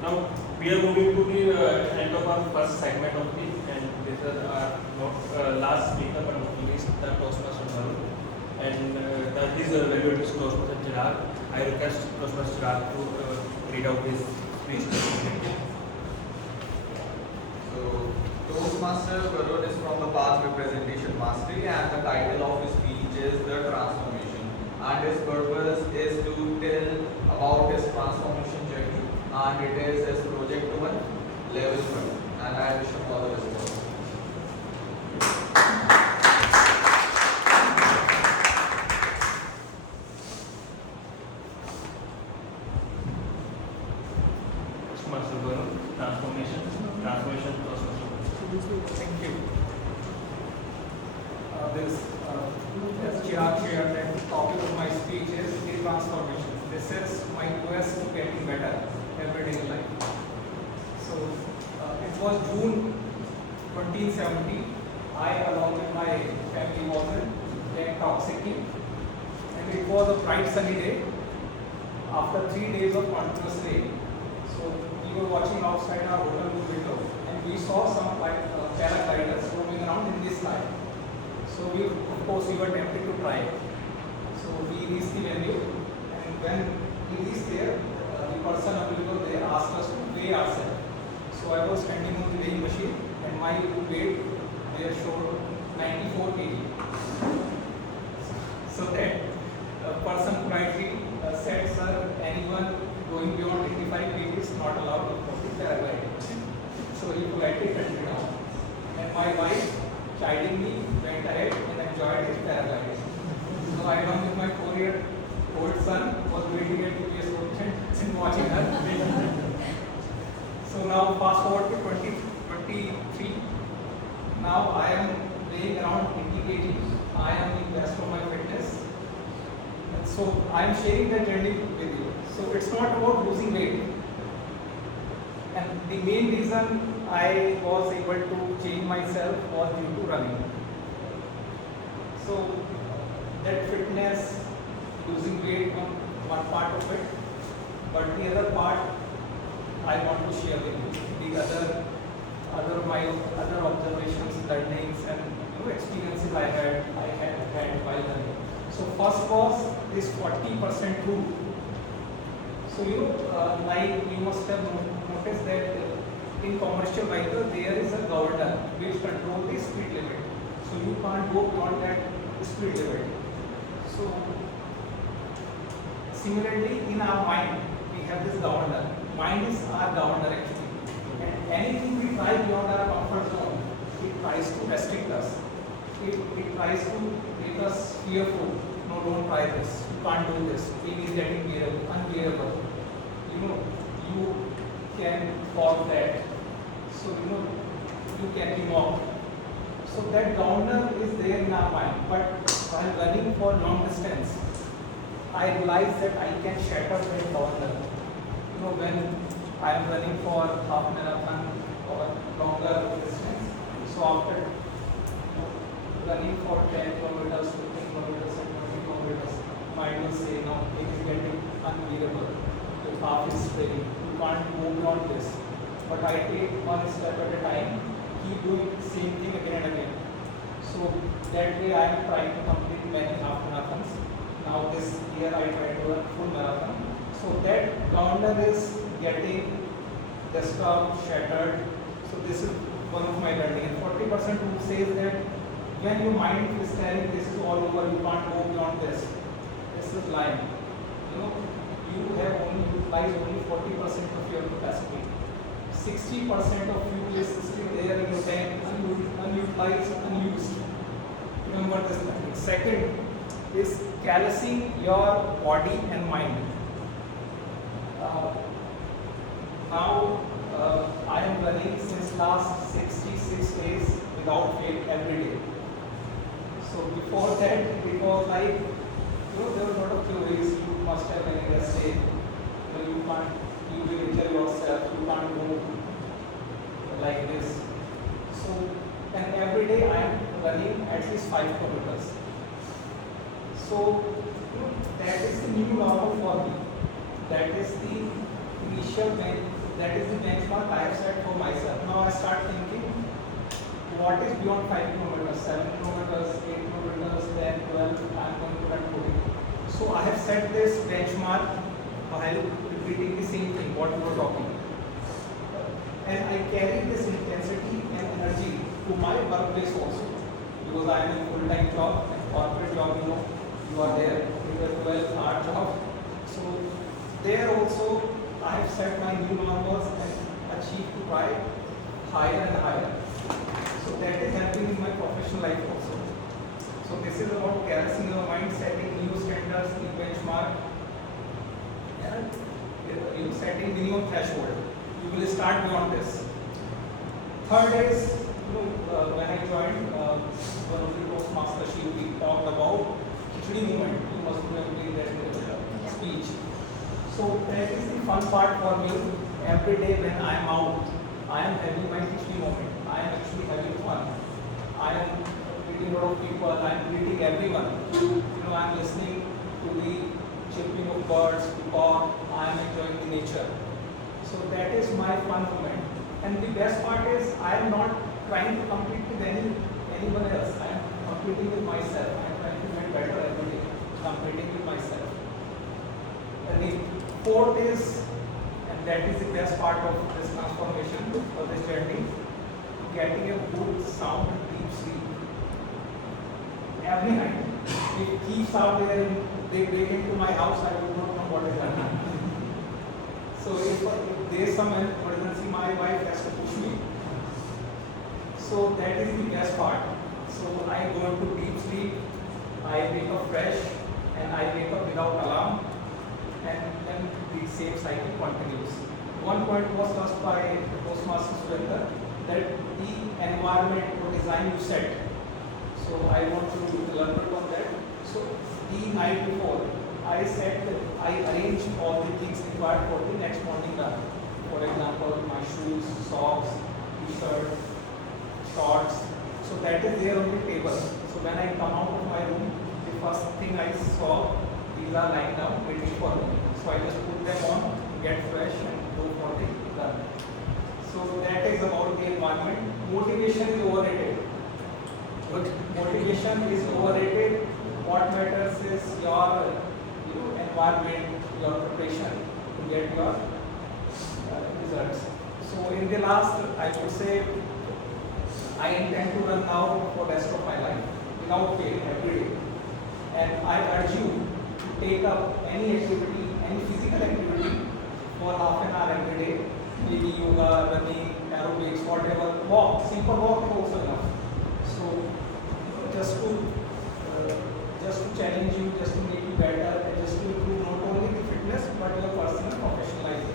Now we are moving to the end of our first segment of the, and this is our not last speaker but not least the Toastmaster Varun, and his valued Toastmaster Chirag. I request Toastmaster Chirag to read out his speech. So, Toastmaster Varun is from the past representation mastery, and the title of his speech is The Transformation. And his purpose is to tell about his transformation journey, and it is his project 1, level 1. And I wish him all the best. Toastmaster Varun, transformation, Toastmaster Varun. Thank you. As Chirag shared, that the topic of my speech is the transformation. This is my quest to getting better every day in life. So it was June 2017. I, along with my family, was in Gangtok, Sikkim, and it was a bright sunny day after 3 days of continuous rain. So we were watching outside our hotel room window, and we saw some paragliders roaming around in the sky. So we, of course, we were tempted to try. So we reached the venue, and when we reached there, the person available there asked us to weigh ourselves. So I was standing on the weighing machine, and my weight there showed 94 kg. So that person politely said, "Sir, anyone going beyond 85 kg is not allowed to go to paragliding." So he politely turned it down, and my wife, chiding me, went ahead and enjoyed his paragliding. So I, along with my 4-year-old son, was waiting at UPS station and watching her. So now fast forward to 2023. Now I am weighing around 80 kg. I am the best of my fitness. And so I am sharing that journey with you. So it's not about losing weight. And the main reason I was able to change myself was due to running. So that fitness, losing weight on one part of it, but the other part I want to share with you. The my other observations, learnings, and experiences I had while learning. So first was this 40% rule. So like you must have noticed that in commercial vehicle there is a governor which controls the speed limit. So you can't go beyond that speed limit. So similarly in our mind we have this governor. Mind is our governor actually. And anything we try beyond our comfort zone, it tries to restrict us. It tries to make us fearful. No, don't try this. You can't do this. It is getting unbearable. You can fall that. So you can be mocked. So that governor is there in our mind. But while running for long distance, I realized that I can shatter that governor. When I am running for half marathon or longer distance, so after running for 10 kilometers, 15 kilometers, and 20 kilometers, mind will say, no, it is getting unbearable. Your path is straight. You can't go beyond this. But I take one step at a time, keep doing the same thing again and again. So that way I am trying to complete many half marathons. Now this year I try to run full marathon. So that governor is getting disturbed, shattered. So this is one of my learning. And 40% who says that when your mind is telling this is all over, you can't go beyond this. This is lying. You have only utilized only 40% of your capacity. 60% of fuel is still there in your tank lies unused. Remember this thing. Second is callousing your body and mind. Now I am running since last 66 days without fail every day. So before that it was like, there were a lot of theories. You must have an essay. You can't, you will injure yourself. You can't move like this. So, and every day I am running at least 5 kilometers. So that is the new normal for me. That is the initial that is the benchmark I have set for myself. Now I start thinking, what is beyond 5 kilometers, 7 kilometers, 8 kilometers, 10, 12, I am going to run 40. So I have set this benchmark while repeating the same thing, what we were talking. And I carry this intensity and energy to my workplace also. Because I am in full-time job and corporate job, you are there with a 12-hour job. So there also I have set my new normals and achieved to try higher and higher. So that is happening in my professional life also. So this is about callousing your mind, setting new standards, new benchmark, and setting minimum threshold. You will start beyond this. Third is, when I joined one of the Toastmasters, we talked about Khichdi movement. You must remember that speech. So that is the fun part for me. Every day when I am out, I am having my Khichdi moment. I am actually having fun. I am meeting a lot of people. I am greeting everyone. I am listening to the chirping of birds, peacock. I am enjoying the nature. So that is my fun moment. And the best part is I am not trying to compete with anyone else. I am competing with myself. I am trying to get better every day, competing with myself. And the fourth is, and that is the best part of this transformation, of this journey, getting a good sound deep sleep. Every night. If thieves out there, they break into my house, I will not know what is happening. So if there is some emergency, my wife has to push me. So that is the best part. So I go into deep sleep, I wake up fresh, and I wake up without alarm, and then the same cycle continues. One point was asked by Toastmaster Surendra, that the environment or design you set. So I want to elaborate on that. So the night before, I arrange all the things required for the next morning run. For example, my shoes, socks, t-shirt, shorts. So that is there on the table. So when I come out of my room, the first thing I saw, these are lying down waiting for me. So I just put them on, get fresh, and go for the run. So that is about the environment. Motivation is overrated. But motivation is overrated. What matters is your environment, your preparation to get your results. So in the last, I would say, I intend to run now for the rest of my life without fail every day. And I urge you to take up any activity, any physical activity for half an hour every day. Maybe yoga, running, aerobics, whatever. Walk, simple walk is also enough. So just to challenge you, just to make you better, and just to improve not only the fitness but your personal and professional life.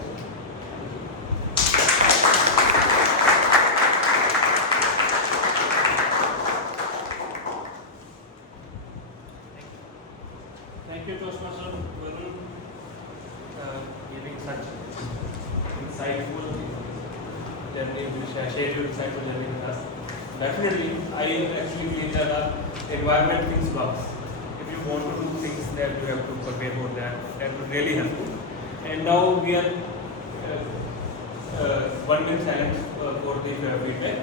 Thank you, Toastmaster Varun, giving such insightful journey, shared your insightful journey with us. Definitely, I actually feel that our environment things works. If you want to do things that you have to prepare for that, that would really help you. And now we are 1 minute silence for the feedback.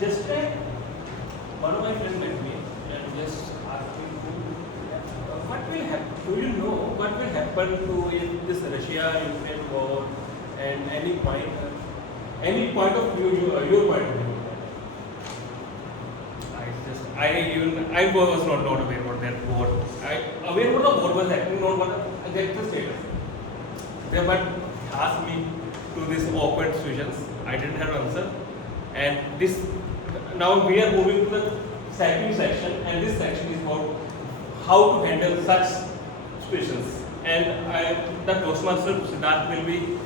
just one of my friends met me and just asked me what will happen? Do you know what will happen to in this Russia-Ukraine war and any point of view, your point of view? I was not aware about that war. Aware what the war was happening, not what the status. They but asked me to this awkward situations. I didn't have an answer, and this now we are moving to the second section, and this section is about how to handle such situations. And the Toastmaster Siddharth will be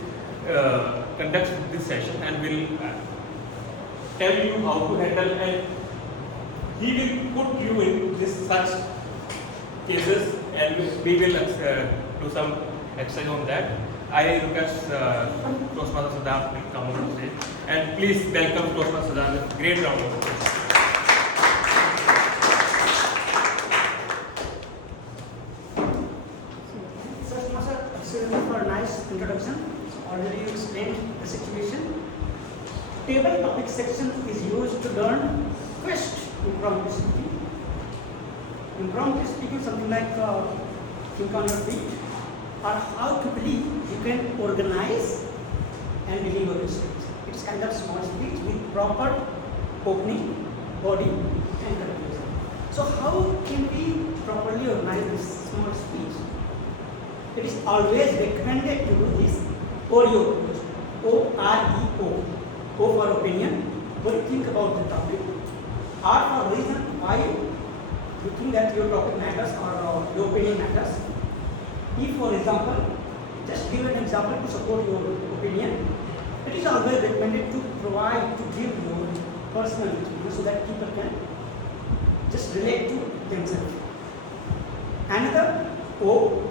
conduct this session and will tell you how to handle, and he will put you in this such cases, and we will do some exercise on that. I request Toastmaster Siddharth to come on stage, and please welcome Toastmaster Siddharth with great round of applause. For a nice introduction. Already you explained the situation. Table topic section is used to learn first impromptu speaking. Impromptu speaking something like think on your feet, or how quickly you can organize and deliver your speech. It's kind of small speech with proper opening, body and conclusion. So how can we properly organize this small speech? It is always recommended to do this OREO approach. O-R-E-O. O for opinion. What do you think about the topic? R for reason why you think that your topic matters or your opinion matters. E for example. Just give an example to support your opinion. It is always recommended to provide, to give your personal experience so that people can just relate to themselves. Another O.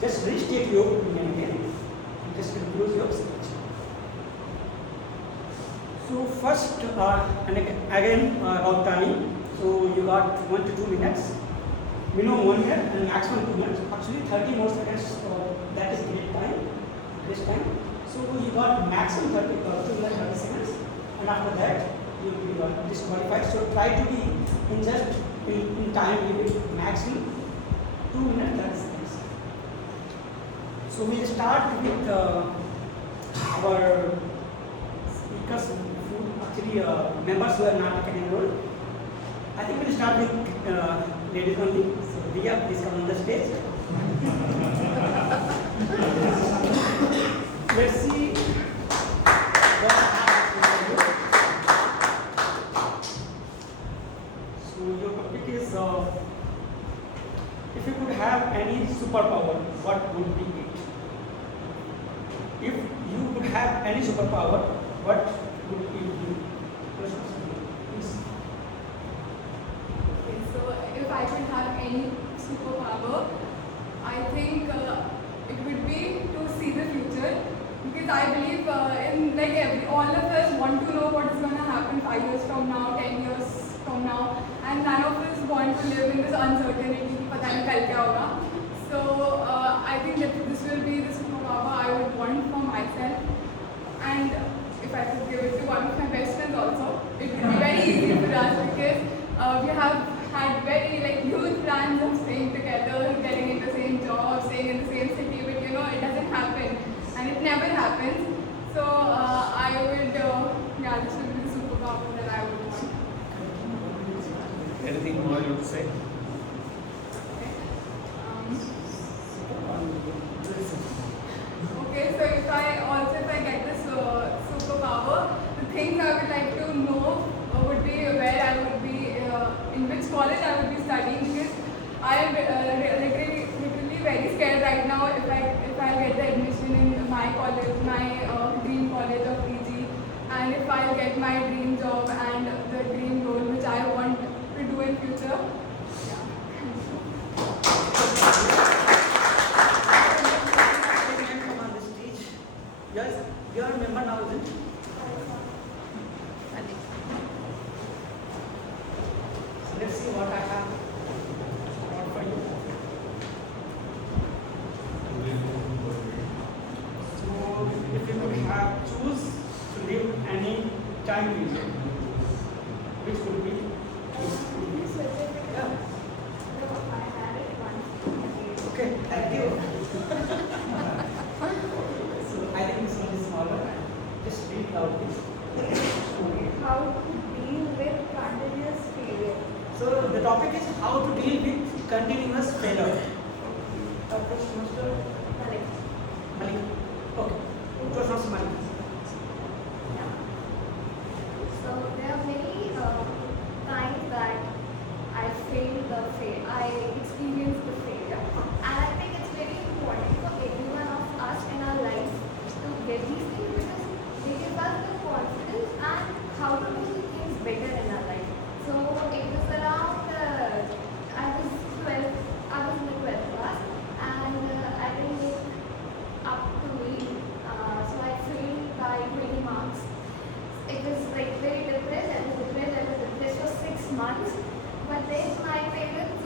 Just restate your opinion again and just conclude your speech. So first and again about timing. So you got 1 to 2 minutes, minimum 1 minute and maximum 2 minutes. Actually 30 more seconds, that is great time. This time. So you got maximum 2 minutes 30 seconds, and after that you will be disqualified. So try to be in just in time limit maximum 2 minutes 30 seconds. So we'll start with our speakers, actually members who have not taken enrolled. I think we'll start with ladies only. So Diya, please come on the stage. Let's see what happens. So your topic is if you could have any superpower, what would be it? If you could have any superpower, what would it be? Please. Okay, so if I could have any superpower, I think it would be to see the future, because I believe in like all of us want to know what is going to happen 5 years from now, 10 years from now, and none of us want to live in this uncertainty. Pata nahi kal kya hoga. So I think that this will be the superpower I would want for myself, and if I could give it to one of my best friends also, it would be very easy for us, because we have had very huge plans of staying together, getting into the same job, staying in the same city, but it doesn't happen, and it never happens. So I would, this would be the superpower that I would want. Anything more you would say? Okay, so if I get this superpower, the things I would like to know would be where I would be, in which college I would be studying, because I am literally very scared right now if I get the admission in my college, my dream college of PG, and if I'll get my dream job and the dream role which I want to do in future. Yes, you are a member now, isn't it? So let's see what I have for you. So if you could choose to live any time period, topic is how to deal with continuous failure. Toastmaster Malik. Malik. Okay. Toastmaster Malik. So there are many times that I experienced the failure, and I think it's very important for every one of us in our lives to get these things because they give us the confidence and how to do things better in our life. So it was around I was in the 12th class, and I didn't get up to 8, so I failed by 20 marks. It was like very depressed. I was depressed for 6 months. But then my parents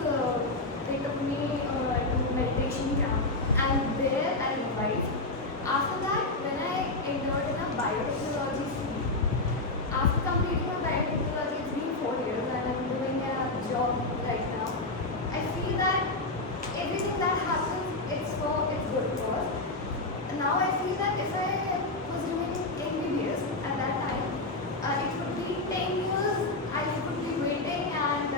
they took me to meditation camp, and there I revived. After that, when I entered in a biotechnology field, after completing my biotechnology, it's been 4 years, and I'm doing a job right now. I feel that everything that happens, it's good for us. And now I feel that if I was doing MBBS at that time, it would be 10 years, I would be waiting, and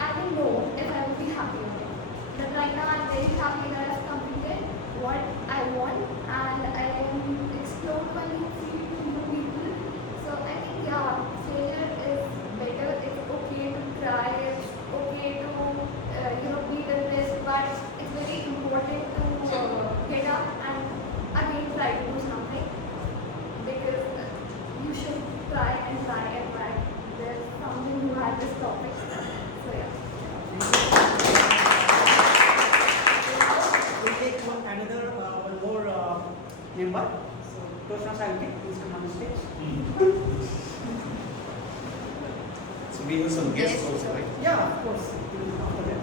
I don't know if I would be happy or not. But right now I'm very happy that I've completed what I want, and I am explored my new field to new people. So I think failure is better. It's okay to try. It's okay to be depressed, but it's very important to get up and again try to do something, because you should try and try and try. There's someone who had this topic. So yeah. We'll take one more member. So Toastmaster Ankit, please come on the stage. So we have some guests also, right? Yeah, of course. After that.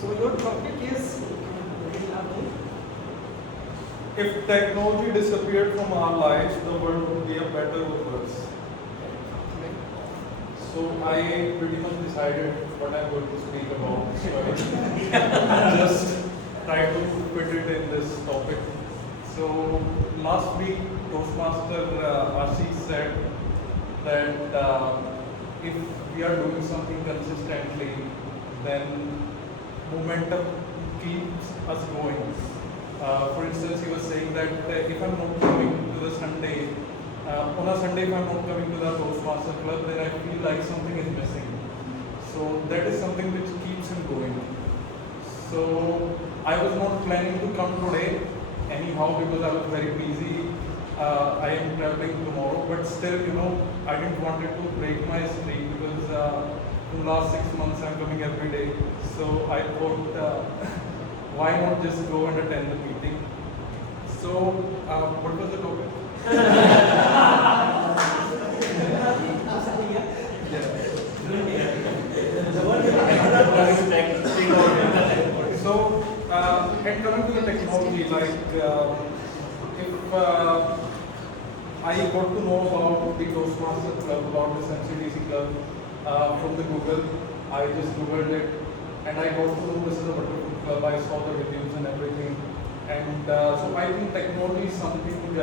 So your topic is very lovely. If technology disappeared from our lives, the world would be a better or worse. So I pretty much decided what I'm going to speak about. So I just try to fit it in this topic. So last week, Toastmaster Ashish said that if we are doing something consistently, then momentum keeps us going. For instance, he was saying that if I'm not coming to the Sunday, on a Sunday if I'm not coming to the Toastmaster Club, then I feel like something is missing. So that is something which keeps him going. So I was not planning to come today anyhow because I was very busy. I am traveling tomorrow, but still, I didn't want it to break my streak because in the last 6 months I'm coming every day. So I thought, why not just go and attend the meeting? So, what was the topic? So, and coming to the technology, like if I got to know about the Toastmaster Club, about the MCTC Club from the Google, I just Googled it, and I got to know this is a wonderful club. I saw the reviews and everything, and so I think technology is something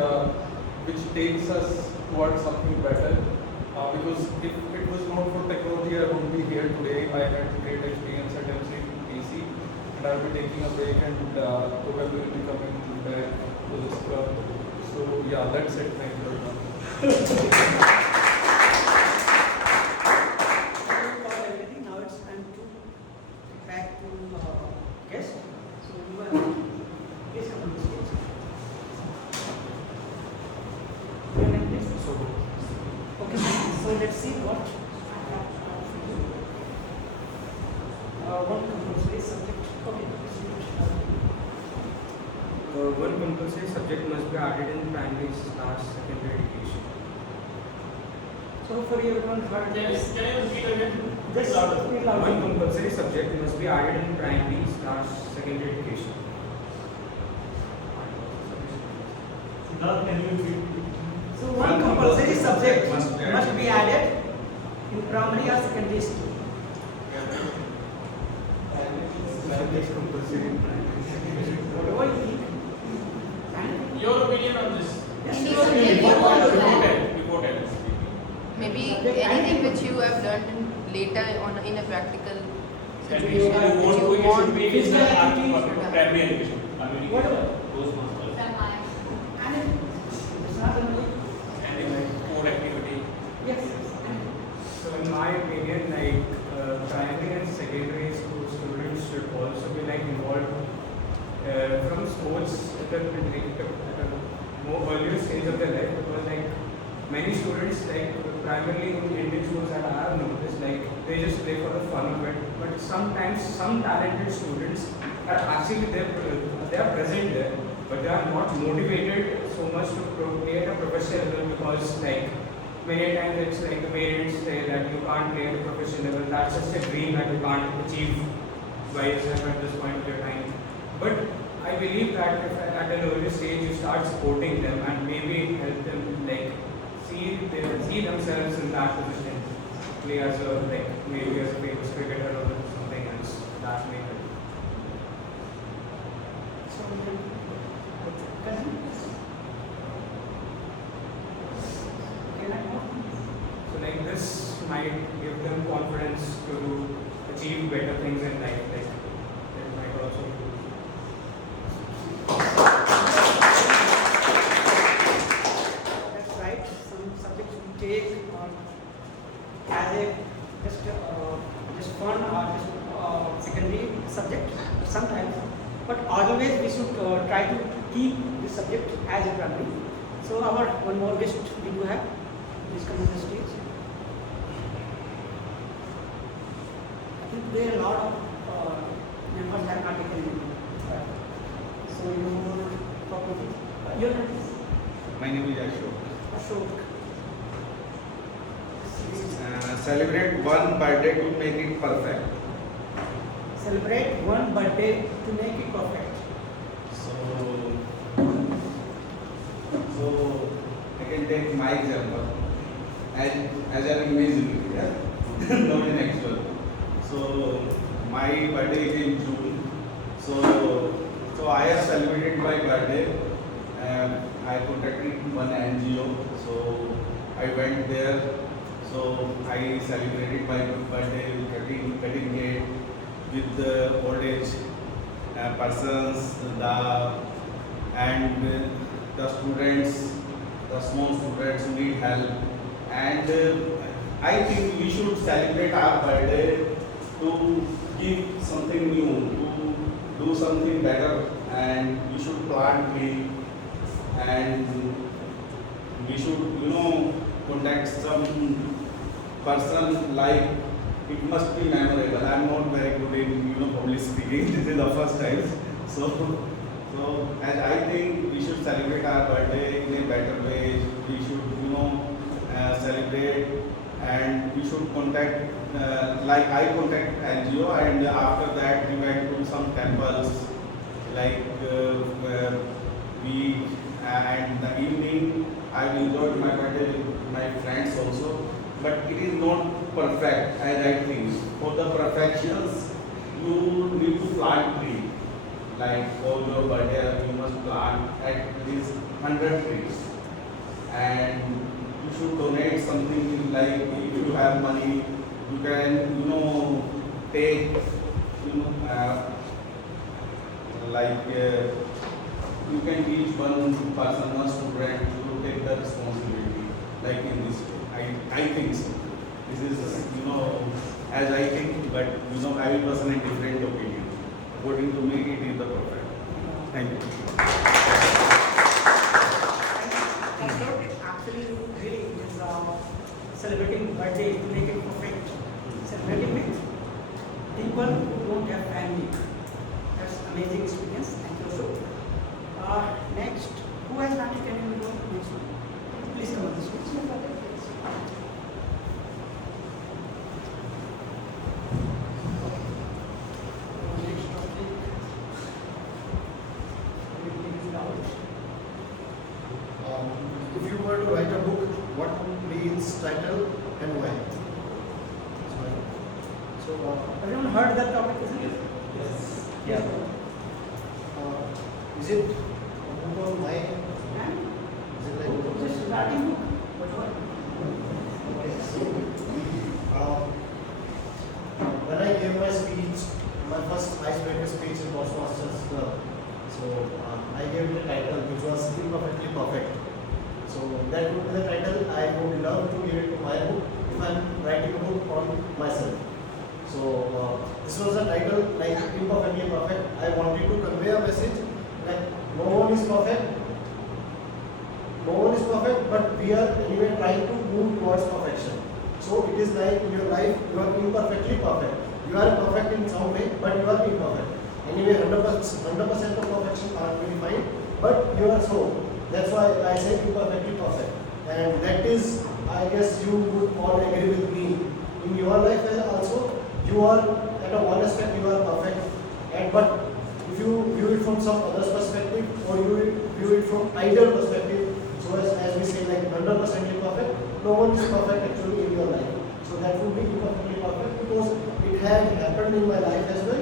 which takes us towards something better. Because if it was not for technology, I wouldn't be here today. I had great experience at MCTC, and I'll be taking a break, and probably will be coming back to this club. So yeah, that's it. Thank you very much. Now it's time to back to guest. So you are please come on the stage. Your name please. Okay, so let's see what one compulsory subject. Okay. One compulsory subject must be added in primary/secondary education. So for everyone heard this. Can you repeat again? Just speak louder. One compulsory subject must be added in primary/secondary education. Siddharth, can you repeat? So one compulsory subject must be added in primary or secondary school. Whatever you think. Your opinion on this? Yes, Yes, your yes, opinion. yes. Before 10. Maybe Subject and anything people. which you have learned later on in a practical And situation. you want which to, you it should be in the physical activities. primary education. Community, Whatever. Toastmasters, And it's not only. and even core activity. Yes. So in my opinion, like primary and secondary school students should also be like involved from sports at a more earlier stage of their life, because like many students, like primarily in Indian schools that I have noticed, like they just play for the fun of it. But sometimes some talented students are actually they are present there, but they are not motivated so much to play at a professional level, because like many times it's like the parents say that you can't play at a professional level. That's just a dream that you can't achieve by yourself at this point of your time. But I believe that if at an early stage you start supporting them and maybe help them like see themselves in that position, play as a like maybe as a famous cricketer or something else, that may help. So, continue. So like this might give them confidence to achieve better things in life. Like it might also do. That's right. Some subjects we take as a just fun or just secondary subject sometimes, but always we should try to keep this subject as a primary. So our one more guest we do have. Please come on the stage. I think there are a lot of members that are not taken in. So you will talk with your name is My name is Ashok. Ashok. Celebrate one birthday to make it perfect. Celebrate one birthday to make it perfect. So I can take my example as an imaginary, yeah? Not in actual. So my birthday is in June. So I have celebrated my birthday. I contacted one NGO. So I went there. So I celebrated my birthday cutting cake with the old age persons, and the students, the small students who need help. And I think we should celebrate our birthday to give something new, to do something better, and we should plant tree, and we should, contact some person, like it must be memorable. I'm not very good in public speaking. This is the first time. So as I think we should celebrate our birthday in a better way. We should celebrate, and we should contact like I contact NGO, and after that we went to some temples, like where we and the evening I enjoyed my birthday with my friends also. But it is not perfect as I think. For the perfections, you need to plant tree. Like for your birthday, you must plant at least 100 trees. And you should donate something, like if you have money, you can, take, you can teach one person, one student to take the responsibility, like in this way. I think so. This is, as I think, but I will present a different opinion. According to me, it is the perfect. Thank you. Actually, really is celebrating birthday to make it perfect. Celebrating with people who don't have family. That's amazing experience. Thank you so. Next, who has not taken any next one? Please come on this way. If you were to write a book, what would be its title and why? So, everyone heard that topic, isn't it? Yes. Yeah. Is it a book on why? Is it like a book? Just writing book. Okay, so when I gave my speech, my first icebreaker speech in Toastmasters Club, so I gave it a title which was Imperfectly Perfect. So that would be the title I would love to give it to my book if I'm writing a book on myself. So this was a title like Imperfectly Perfect. I wanted to convey a message like no one is perfect. No one is perfect, but we are anyway trying to move towards perfection. So it is like in your life, you are imperfectly perfect. You are perfect in some way, but you are imperfect. Anyway, 100% of perfection can't be defined, but you are so. That's why I say imperfectly perfect. And that is, I guess you would all agree with me. In your life also, you are at a one aspect you are perfect, and but if you view it from some other's perspective, or you view it from ideal perspective, so as we say like 100% perfect, no one is perfect actually in your life. So that would be imperfectly perfect because it had happened in my life as well.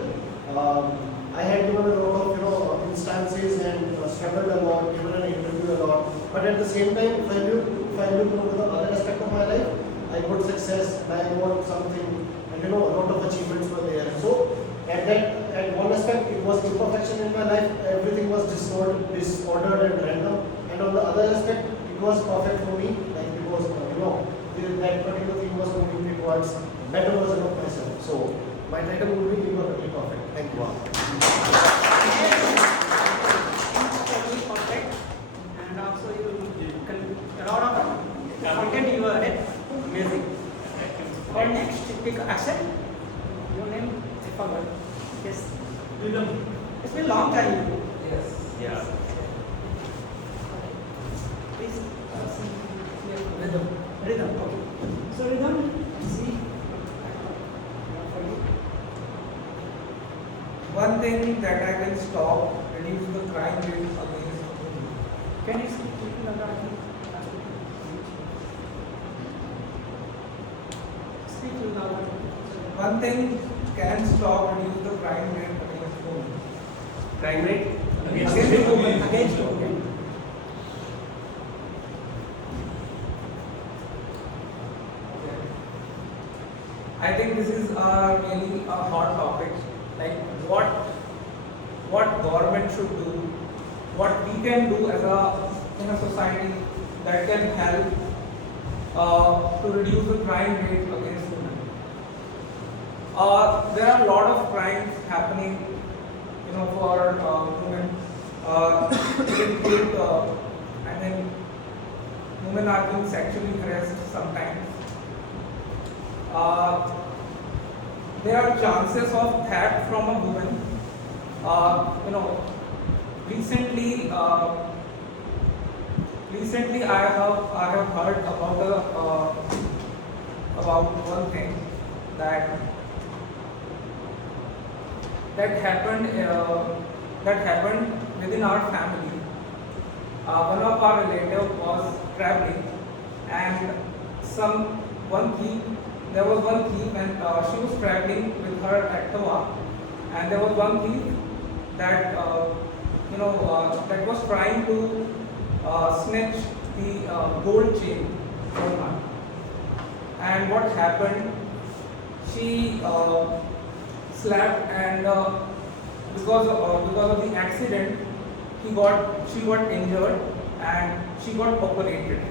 I had given a lot of instances and struggled a lot, given an interview a lot. But at the same time, if I look over the other aspect of my life, I got success and I got something, and a lot of achievements were there. So at one aspect, it was imperfection in my life. Everything was disordered and random. And on the other aspect, it was perfect for me, like because that particular thing was moving me towards better version of myself. So my title would be Imperfectly Perfect. Thank you all. Imperfectly perfect, and also a lot of content you are added. Amazing. For next, pick Axel. Your name? I forgot. Yes. Rhythm. It's been a long time. Yes. Yeah. Please. Rhythm. Rhythm. Okay. So rhythm. See. One thing that I can stop, reduce the crime rate against women. Can you speak louder? Speak louder. One thing can stop, reduce the crime rate against women. Crime rate? Against women. Against women. I think this is really a hot topic. Like what government should do, what we can do as in a society that can help to reduce the crime rate against women. There are a lot of crimes happening, for women. Get killed, and then women are being sexually harassed sometimes. There are chances of theft from a woman. Recently I have heard about one thing that happened within our family. One of our relatives was traveling, and there was one thief, and she was traveling with her Activa, and there was one thief that that was trying to snatch the gold chain from her. And what happened? She slept, and because of the accident, she got injured, and she got operated.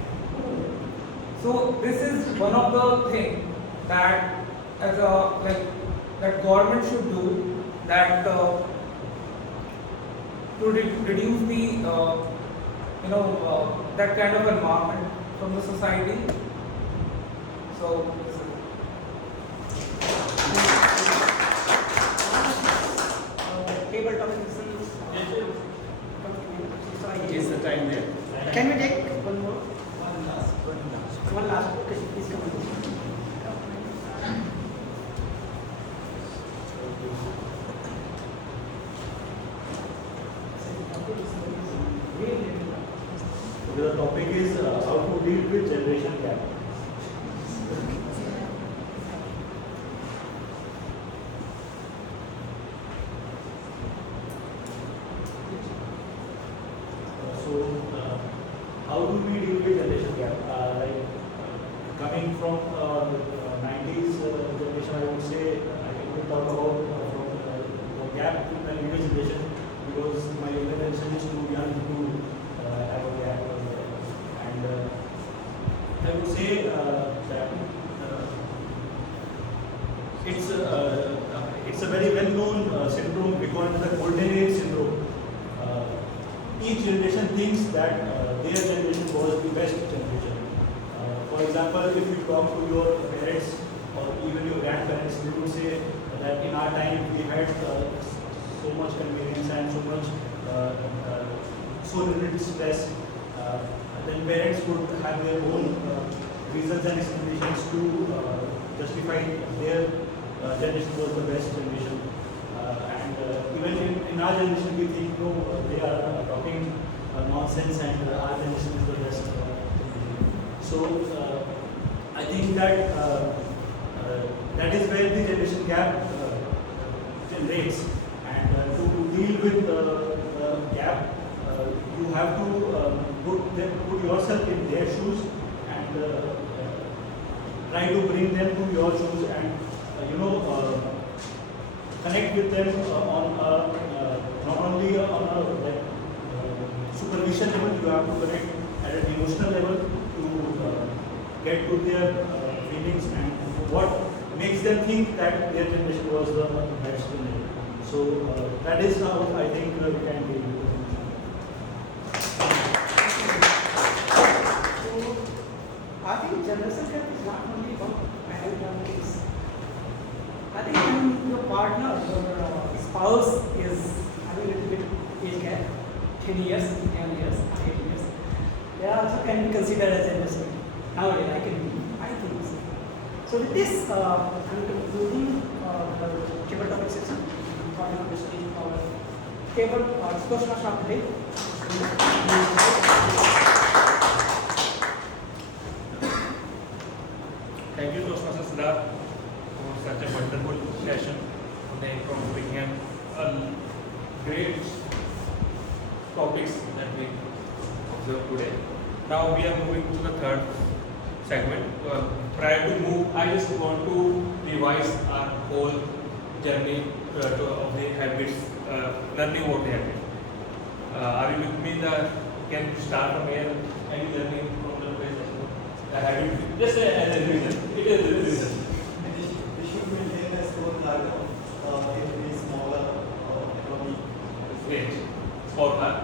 So this is one of the things that that government should do, that to reduce the that kind of environment from the society. So Table topic Is the time there? Can we take one more? One last. Okay, please come on. The topic is how to deal with generation gap. How do we deal with generation gap? coming from the 90s generation, I would say I can talk about from the gap with the younger generation, because my younger generation is too young to have a gap. And I would say that it's a very well-known syndrome. We call it the golden age syndrome. Each generation thinks that their generation was the best generation. For example, if you talk to your parents or even your grandparents, they would say that in our time we had so much convenience and so much so little stress. Then parents would have their own reasons and explanations to justify their generation was the best generation. Even in our generation, we think, no, they are talking nonsense and our generation is the best generation. So, I think that that is where the generation gap generates. And to deal with the gap, you have to put yourself in their shoes and try to bring them to your shoes and, connect with them not only on a supervision level, you have to connect at an emotional level to get to their feelings and what makes them think that their generation was the best generation. So that is how I think we can deal with it. So I think generation gap is not only about married case. I think when your partner, your spouse is having a little bit age gap, 10 years, 10 years, 8 years, they also can be considered as generation. Nowadays, I think so. So with this, I'm concluding the table topic section. I'm talking about our table discussion of today. Thank you, Toastmaster Siddharth, for such a wonderful session today from bringing a great topics that we observed today. Now we are moving to the third segment. Prior to move, I just want to revise our whole journey of the habits, learning about the habit. Are you with me? Can you start from here? Are you learning from the base? The habit, just as a reason. It is a reason. We should maintain a scorecard of every smaller economy. Great. Scorecard.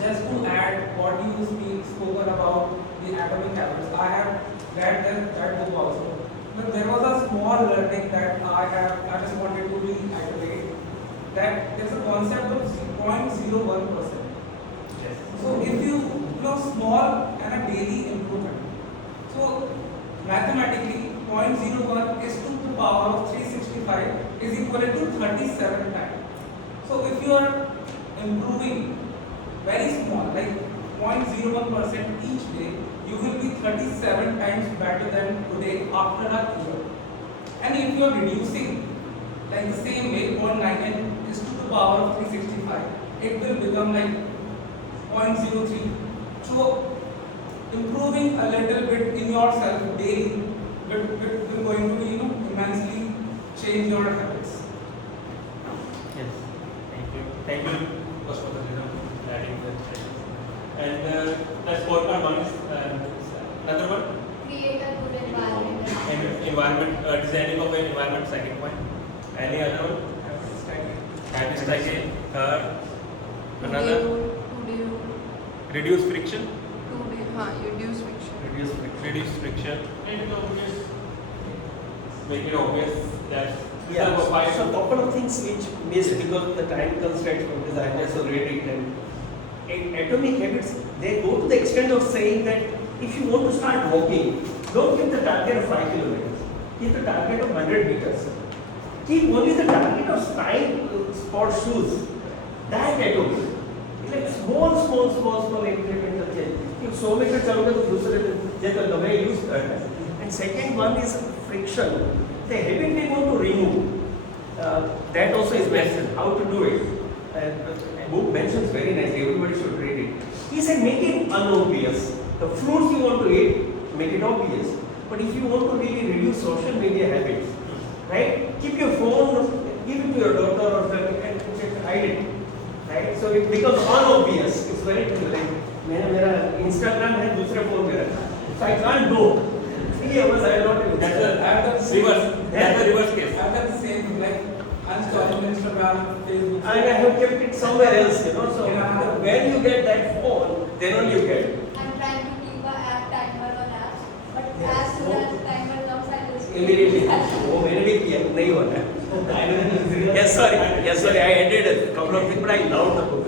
Just to add what you spoken about the atomic habits, I have read that book also. But there was a small learning that I just wanted to reiterate, that there's a concept of 0.01%. Yes. So if you small and a daily improvement. So mathematically 0.01 is 2 to the power of 365 is equal to 37 times. So if you are improving very small, like 0.01% each day, you will be 37 times better than today after a year. And if you are reducing, like the same way, 0.9 is 2 to the power of 365, it will become like 0.03. So improving a little bit in yourself daily will going to be immensely change your habits. Yes. Thank you. Thank you, Pastor adding that. And the scorecard one is another one. Create a good environment. Environment, designing of an environment, second point. Any other one? Habit stacking. Third. Another. Reduce friction. Reduce friction. Reduce friction. Make it obvious that. Yeah, so a couple of things which missed because of the time constraints from this I also read it, and in atomic habits they go to the extent of saying that if you want to start walking, don't keep the target of 5 kilometers, keep the target of 100 meters. Keep only the target of style sport shoes. That atomic. Like small incremental change. If 100 meters चलोगे तो दूसरे जगह लगे use करना है. And second one is friction. The habit we want to remove. That also is mentioned. How to do it? Book mentions very nicely. Everybody should read it. He said make it unobvious. The fruits you want to eat, make it obvious. But if you want to really reduce social media habits, right? Keep your phone, give it to your daughter or something and hide it, right? So it becomes unobvious. It's very true. Like, मेरा Instagram है दूसरे phone पे रखा, so I can't go. 3 hours I will not. That's the reverse. That's the reverse case. I've done the same thing, like uninstalling Instagram, Facebook. And I have kept it somewhere else, you know. So when you get that phone, then only you get it. I'm trying to keep a app timer on apps, but as soon as the timer comes, I just Immediately. वो मैंने भी किया, नहीं होता है. Yes, sorry. I ended a couple of things, but I loved the book.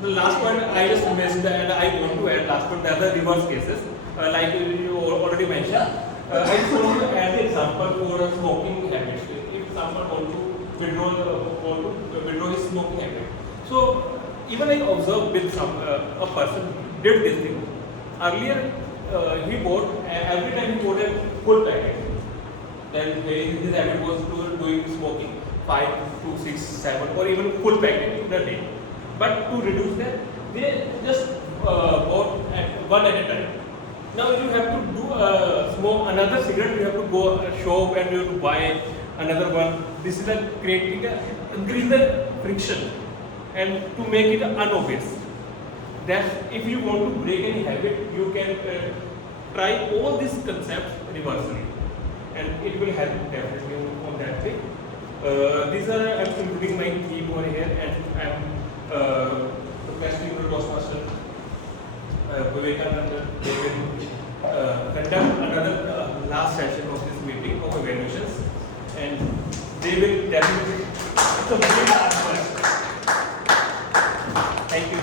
The last point I just missed, and I want to add last point, the other reverse cases, like you already mentioned. I just want to add the example for a smoking habit. If someone want to withdraw his smoking habit, so even I observed with a person did this thing. Earlier, he bought every time he bought a full packet. Then his habit was doing smoking 5 to 6, 7, or even full packet in a day. But to reduce that, they just bought one at a time. Now you have to do smoke another cigarette. You have to go shop and you have to buy another one. This is increase the friction and to make it unobvious. That if you want to break any habit, you can try all these concepts reversely, and it will help definitely on that thing. These are I'm including my team over here, and I'm requesting the Toastmaster Vivekananda. They will conduct another last session of this meeting of evaluations, and they will definitely complete our quest. Thank you.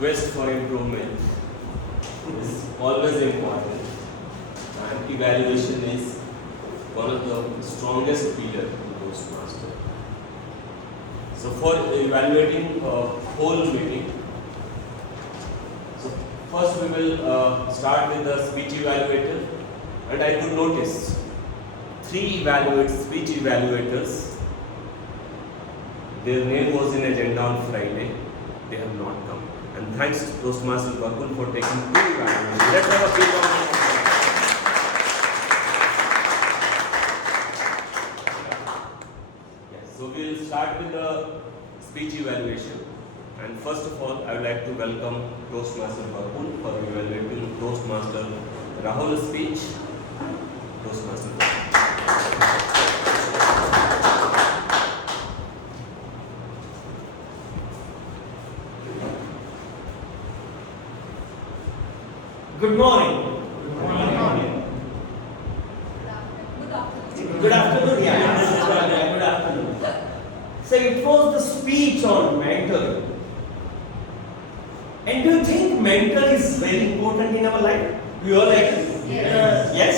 Quest for improvement is always important, and evaluation is one of the strongest pillars in Toastmaster. So for evaluating a whole meeting, so first we will start with the speech evaluator, and I could notice 3 speech evaluators. Their name was in agenda on Friday. They have not come. And thanks to Toastmaster Bakul for taking 2 evaluations. Let's have a big round of applause. Yes, so we'll start with the speech evaluation. And first of all, I would like to welcome Toastmaster Bakul for evaluating Toastmaster Rahul's speech. Toastmaster Bakul. Good morning. Good afternoon. Yeah. Good afternoon. So it was the speech on mentoring. And do you think mentor is very important in our life? We all like it? Yes. Yes?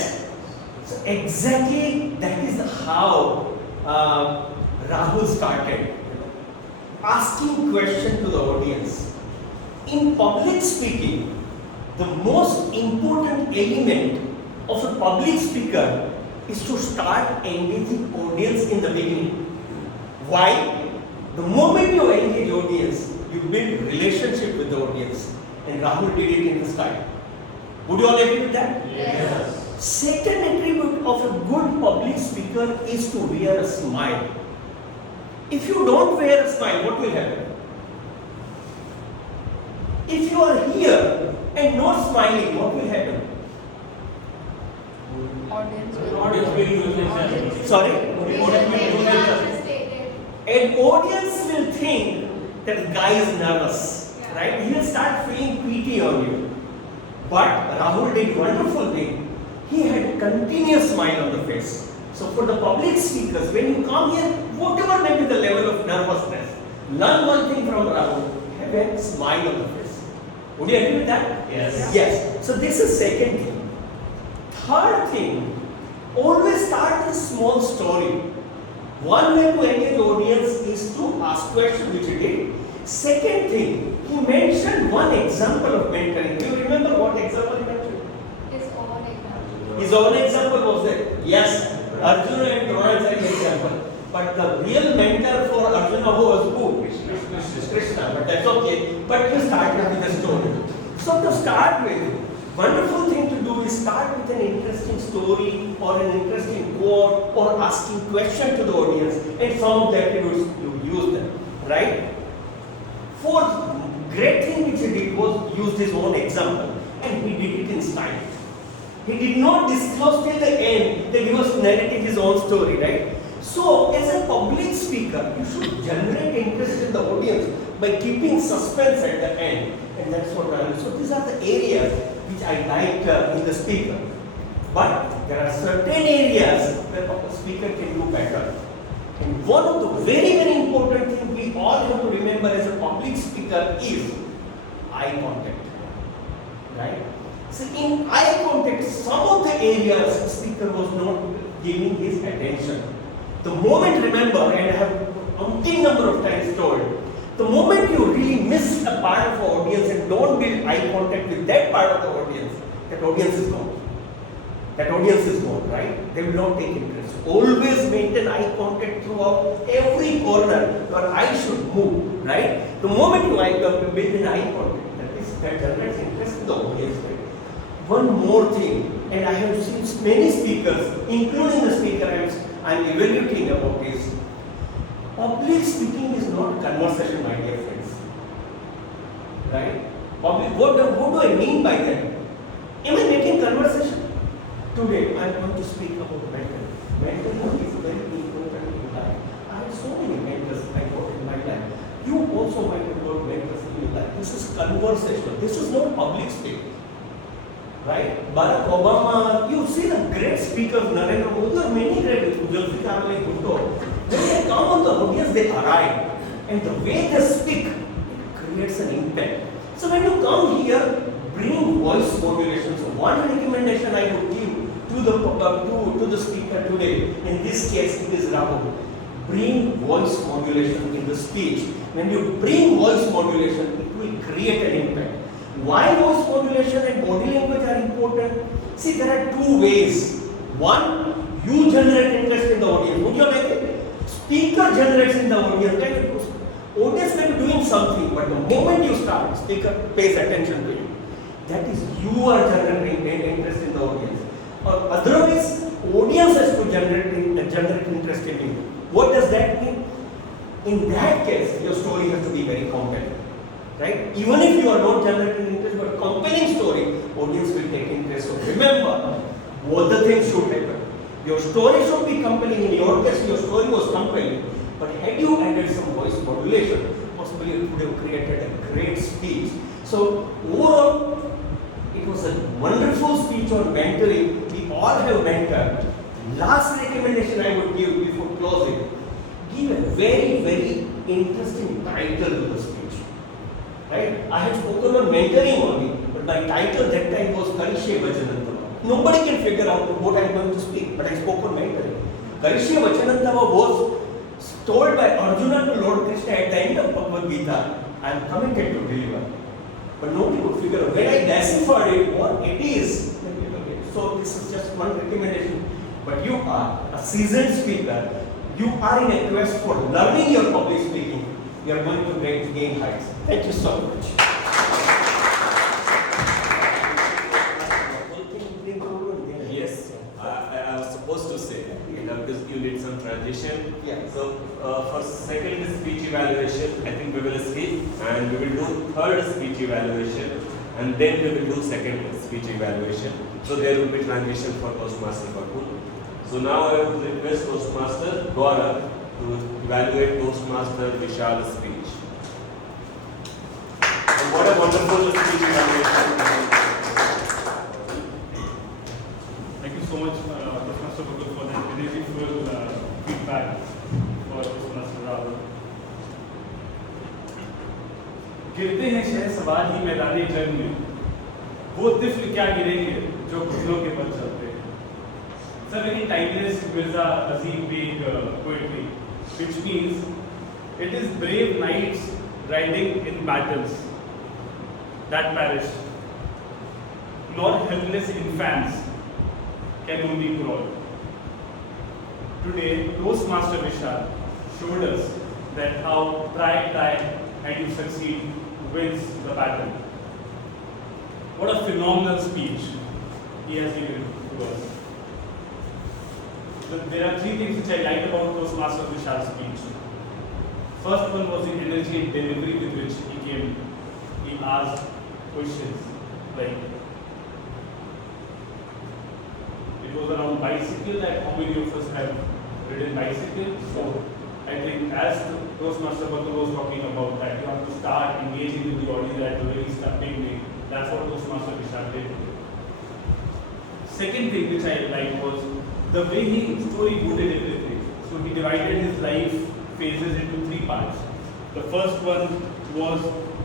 So exactly that is how Rahul started. Asking question to the audience. In public speaking, the most important element of a public speaker is to start engaging audience in the beginning. Why? The moment you engage audience, you build relationship with the audience. And Rahul did it in his style. Would you all agree with that? Yes. Second attribute of a good public speaker is to wear a smile. If you don't wear a smile, what will happen? If you are here and not smiling, what will happen? Audience will Sorry? Devastated. An audience will think that the guy is nervous, right? He will start feeling pity on you. But Rahul did wonderful thing. He had a continuous smile on the face. So for the public speakers, when you come here, whatever may be the level of nervousness, learn one thing from Rahul: have a smile on the face. Would you agree with that? Yes. Yes. So this is second thing. Third thing, always start with a small story. One way to engage audience is to ask questions, which he did. Second thing, he mentioned one example of mentoring. Do you remember what example he mentioned? His own example. His own example was that, yes, Arjuna and Drona is an example. But the real mentor for Arjuna Arjuna was who? Krishna, but that's okay. But you started with a story. So to start with, wonderful thing to do is start with an interesting story or an interesting quote or asking question to the audience, and some of that you use them, right? Fourth great thing which he did was use his own example, and he did it in style. He did not disclose till the end that he was narrating his own story, right? So, as a public speaker, you should generate interest in the audience by keeping suspense at the end, and that's what I do. So, these are the areas which I like in the speaker. But there are certain areas where a speaker can do better. And one of the very, very important things we all have to remember as a public speaker is eye contact, right? So in eye contact, some of the areas the speaker was not giving his attention. The moment, remember, and I have umpteen number of times told, the moment you really miss a part of the audience and don't build eye contact with that part of the audience, that audience is gone. That audience is gone, right? They will not take interest. Always maintain eye contact throughout every corner. Your eye should move, right? The moment you build an eye contact, that generates interest in the audience, right? One more thing, and I have seen many speakers, including the speaker I am evaluating about this. Public speaking is not conversation, my dear friends. Right? What do I mean by that? Am I making conversation? Today, I want to speak about mental. Mental health is very important in life. I have so many mentors I got in my life. You also might have got mentors in your life. This is conversation. This is not public speaking. Right? Barack Obama, you see the great speakers, Narendra Modi, there are many great, Zulfikar Ali Bhutto. When they come on the audience, they arrive. And the way they speak, it creates an impact. So when you come here, bring voice modulation. So one recommendation I would give to the speaker today, in this case it is Rahul, bring voice modulation in the speech. When you bring voice modulation, it will create an impact. Why voice modulation and body language are important? See, there are two ways. One, you generate interest in the audience. Would you like it? Speaker generates in the audience. Audience may be doing something, but the moment you start, speaker pays attention to you. That is, you are generating interest in the audience. Or otherwise, audience has to generate interest in you. What does that mean? In that case, your story has to be very compelling. Right? Even if you are not generating interest, but compelling story, audience will take interest. So remember, both the things should happen. Your story should be compelling. In your case, your story was compelling. But had you added some voice modulation, possibly you would have created a great speech. So overall, it was a wonderful speech on mentoring. We all have mentored. Last recommendation I would give before closing, give a very, very interesting title to the speech. Right? I had spoken on mentoring only, but my title that time was Karishye Vachanantava. Nobody can figure out what I am going to speak, but I spoke on mentoring. Karishye Vachanantava was told by Arjuna to Lord Krishna at the end of Bhagavad Gita, I am committed to deliver. But nobody could figure out. When I deciphered it, what it is, so this is just one recommendation. But you are a seasoned speaker. You are in a quest for learning your public speaking. You are going to gain heights. Thank you so much. Yes, I was supposed to say because you need some transition. Yeah. So for second speech evaluation, I think we will skip and we will do third speech evaluation and then we will do second speech evaluation. So there will be transition for Toastmaster Bakul. So now I would request Toastmaster Gaurav to evaluate Toastmaster Vishal's speech. And what a wonderful speech evaluation. Thank you so much, Toastmaster Bakul, for that beautiful feedback for Toastmaster Rahul. गिरते हैं शह सवार ही मैदानी जंग में, वो तिफल क्या गिरेंगे जो घुटनों के बल चलते हैं. Sir, very timeless Mirza Azim Beg poetry, which means it is brave knights riding in battles that perish, nor helpless infants can only crawl. Today, Toastmaster Vishal showed us that how try and you succeed wins the battle. What a phenomenal speech he has given to us. There are three things which I liked about Toastmaster Vishal's speech. First one was the energy and delivery with which he came. He asked questions like, it was around bicycle, like how many of us have ridden bicycle. So I think as Toastmaster Batul was talking about that, you have to start engaging with the audience at a very starting way. That's what Toastmaster Vishal did. Second thing which I liked was the way he storyboarded everything. So he divided his life phases into three parts. The first one was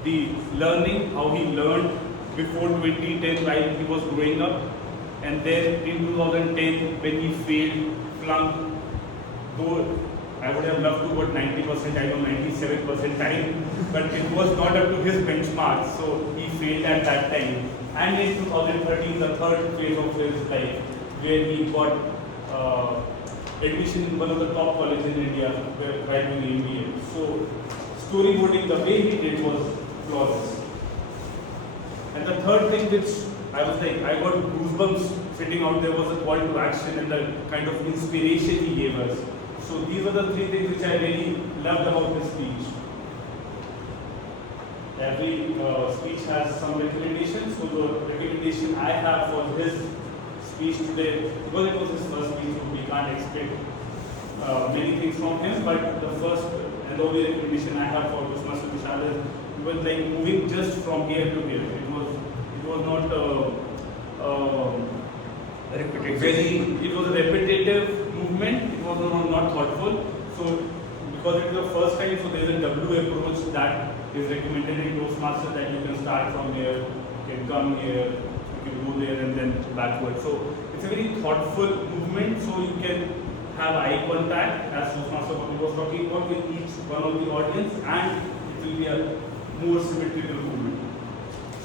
the learning, how he learned before 2010 while he was growing up. And then in 2010 when he failed, flunked, though I would have loved to put 90%, I know 97% time, but it was not up to his benchmark, so he failed at that time. And in 2013, the third phase of his life, where he got admission in one of the top colleges in India, while doing MBA. So storyboarding, the way he did was flawless. And the third thing which I was like, I got goosebumps sitting out there was a call to action and the kind of inspiration he gave us. So these are the three things which I really loved about his speech. Every speech has some recommendations. So the recommendation I have for his speech today, because it was his first speech, so we can't expect many things from him. But the first and only recommendation I have for Toastmaster Vishal is, it was like moving just from here to here. It was not it was a repetitive movement. It was not thoughtful. So because it was the first time, so there is a W approach that is recommended in Toastmasters, that you can start from here, you can come here, you can go there and then backward. So it's a very thoughtful movement. So you can have eye contact, as Toastmaster was talking about, with each one of the audience, and it will be a more symmetrical movement.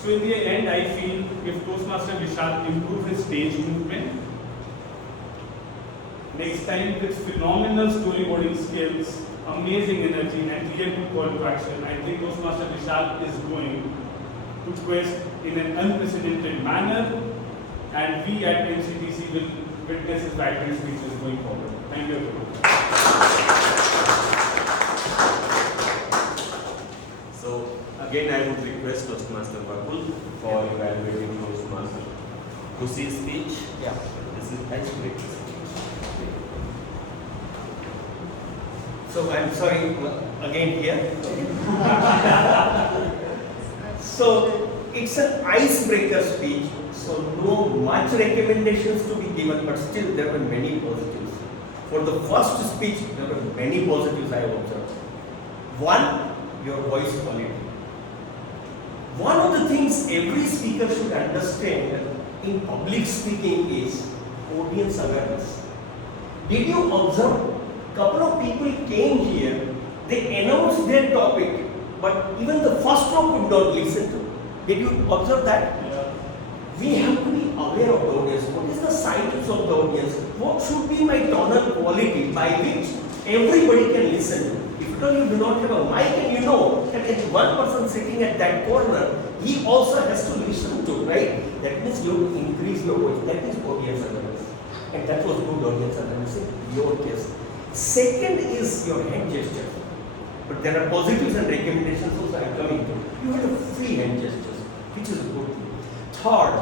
So in the end, I feel if Toastmaster Vishal improve his stage movement, next time with phenomenal storyboarding skills, amazing energy and clear call to action, I think Toastmaster Vishal is going to quest in an unprecedented manner, and we at NCTC will witness his vibrant speeches going forward. Thank you everyone. So again, I would request Toastmaster Bakul for evaluating Toastmaster Khusi's speech. Yeah. This is icebreaker speech. So I'm sorry, again here. So it's an icebreaker speech, so no much recommendations to be given, but still there were many positives. For the first speech, there were many positives I observed. One, your voice quality. One of the things every speaker should understand in public speaking is audience awareness. Did you observe? Couple of people came here, they announced their topic, but even the first row could not listen to. Did you observe that? Yeah. We have to be aware of the audience. What is the silence of the audience? What should be my tonal quality by which everybody can listen? If at all you do not have a mic and you know that if one person sitting at that corner, he also has to listen to, right? That means you have to increase your voice. That is audience awareness. And that was good audience awareness in your case. Second is your hand gesture. But there are positives and recommendations also I am coming to. You have a free hand gestures, which is a good thing. Third,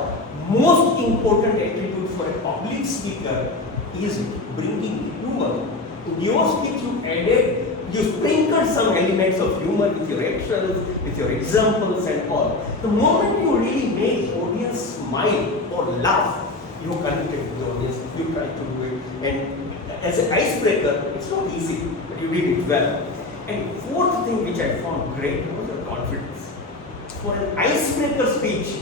most important attribute for a public speaker is bringing humor. In your speech you sprinkled some elements of humor with your actions, with your examples and all. The moment you really make audience smile or laugh, you connected with the audience, you try to do it. And as an icebreaker, it's not easy, but you did it well. And fourth thing which I found great was your confidence. For an icebreaker speech,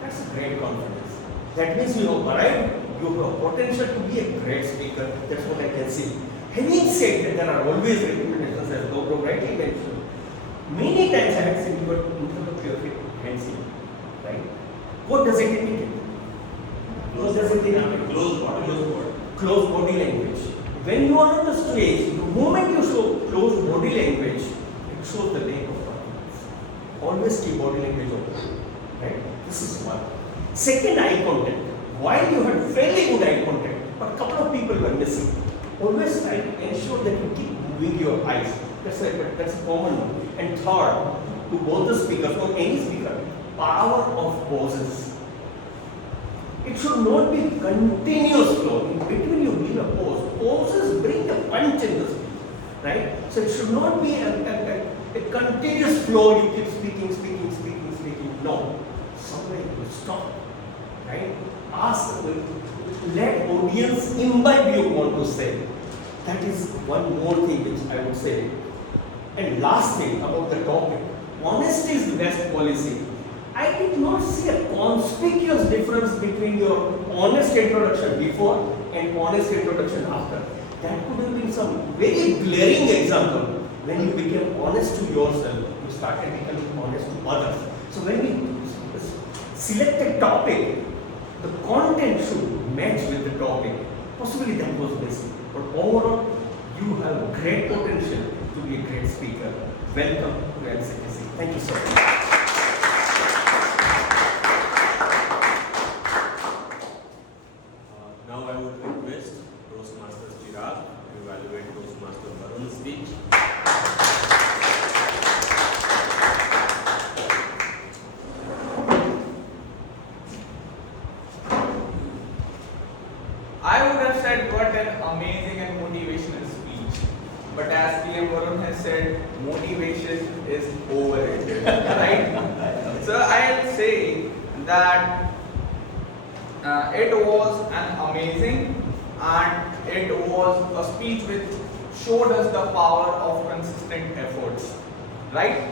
that's a great confidence. That means you have arrived, you have potential to be a great speaker. That's what I can see. Having said that, there are always recommendations, as Gaurav rightly mentioned. Many times I have seen you in front of your hands here, right? What does it indicate? What does it indicate? Close body language. When you are on the stage, the moment you show close body language, always keep body language open. Right? This is one. Second, eye contact. While you had fairly good eye contact, but a couple of people were missing. Always try to ensure that you keep moving your eyes. That's a common one. And third, to both the speakers or any speaker, power of pauses. It should not be continuous flow. In between you give a pause. Pauses bring a punch in the speech. Right? So it should not be a continuous flow. You keep speaking. No. Somewhere you stop. Right? Ask, let audience imbibe you want to say. That is one more thing which I would say. And last thing about the topic. Honesty is the best policy. I did not see a conspicuous difference between your honest introduction before and honest introduction after. That could have been some very glaring example. When you became honest to yourself, you started becoming honest to others. So when we select a topic, the content should match with the topic. Possibly that was missing. But overall, you have great potential to be a great speaker. Welcome to NCTC. Thank you so much. Now I would request Toastmaster Chirag to evaluate Toastmaster Varun's speech. I would have said what an amazing and motivational speech. But as PM Varun has said, motivation is overrated. Right? So I'll say that it was an amazing and it was a speech which showed us the power of consistent efforts. Right?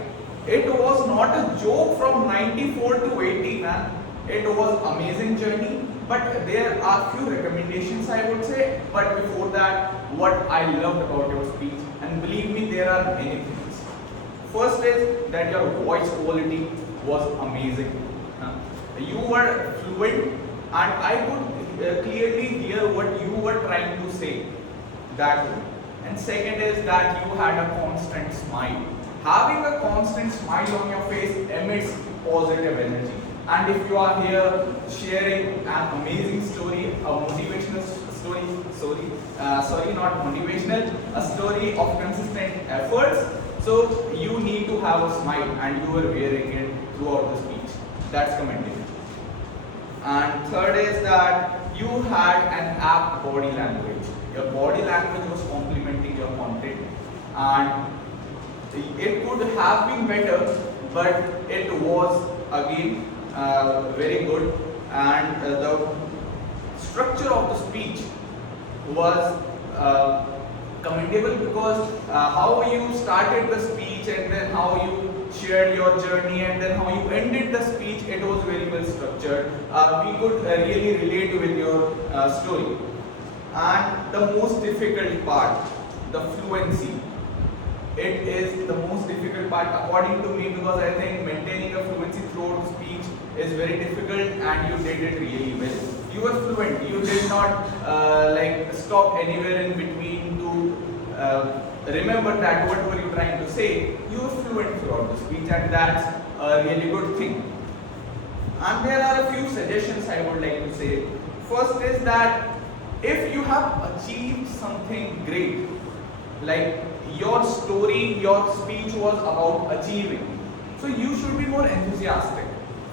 It was not a joke from 94 to 80, man. It was amazing journey. But there are few recommendations I would say. But before that, what I loved about your speech, and believe me, there are many things. First is that your voice quality was amazing. You were fluent, and I could clearly hear what you were trying to say. That one. And second is that you had a constant smile. Having a constant smile on your face emits positive energy. And if you are here sharing an amazing story, a motivational story, not motivational, a story of consistent efforts, so you need to have a smile, and you were wearing it throughout the speech. That's commendable. And third is that you had an apt body language. Your body language was complementing your content, and it could have been better, but it was again very good. And the structure of the speech was commendable, because how you started the speech and then how you shared your journey and then how you ended the speech, it was very well structured. We could really relate with your story. And the most difficult part, the fluency. It is the most difficult part according to me, because I think maintaining a fluency throughout the speech is very difficult, and you did it really well. You were fluent. You did not stop anywhere in between to remember that what were you trying to say. You were fluent throughout the speech, and that's a really good thing. And there are a few suggestions I would like to say. First is that if you have achieved something great, like your story, your speech was about achieving, so you should be more enthusiastic.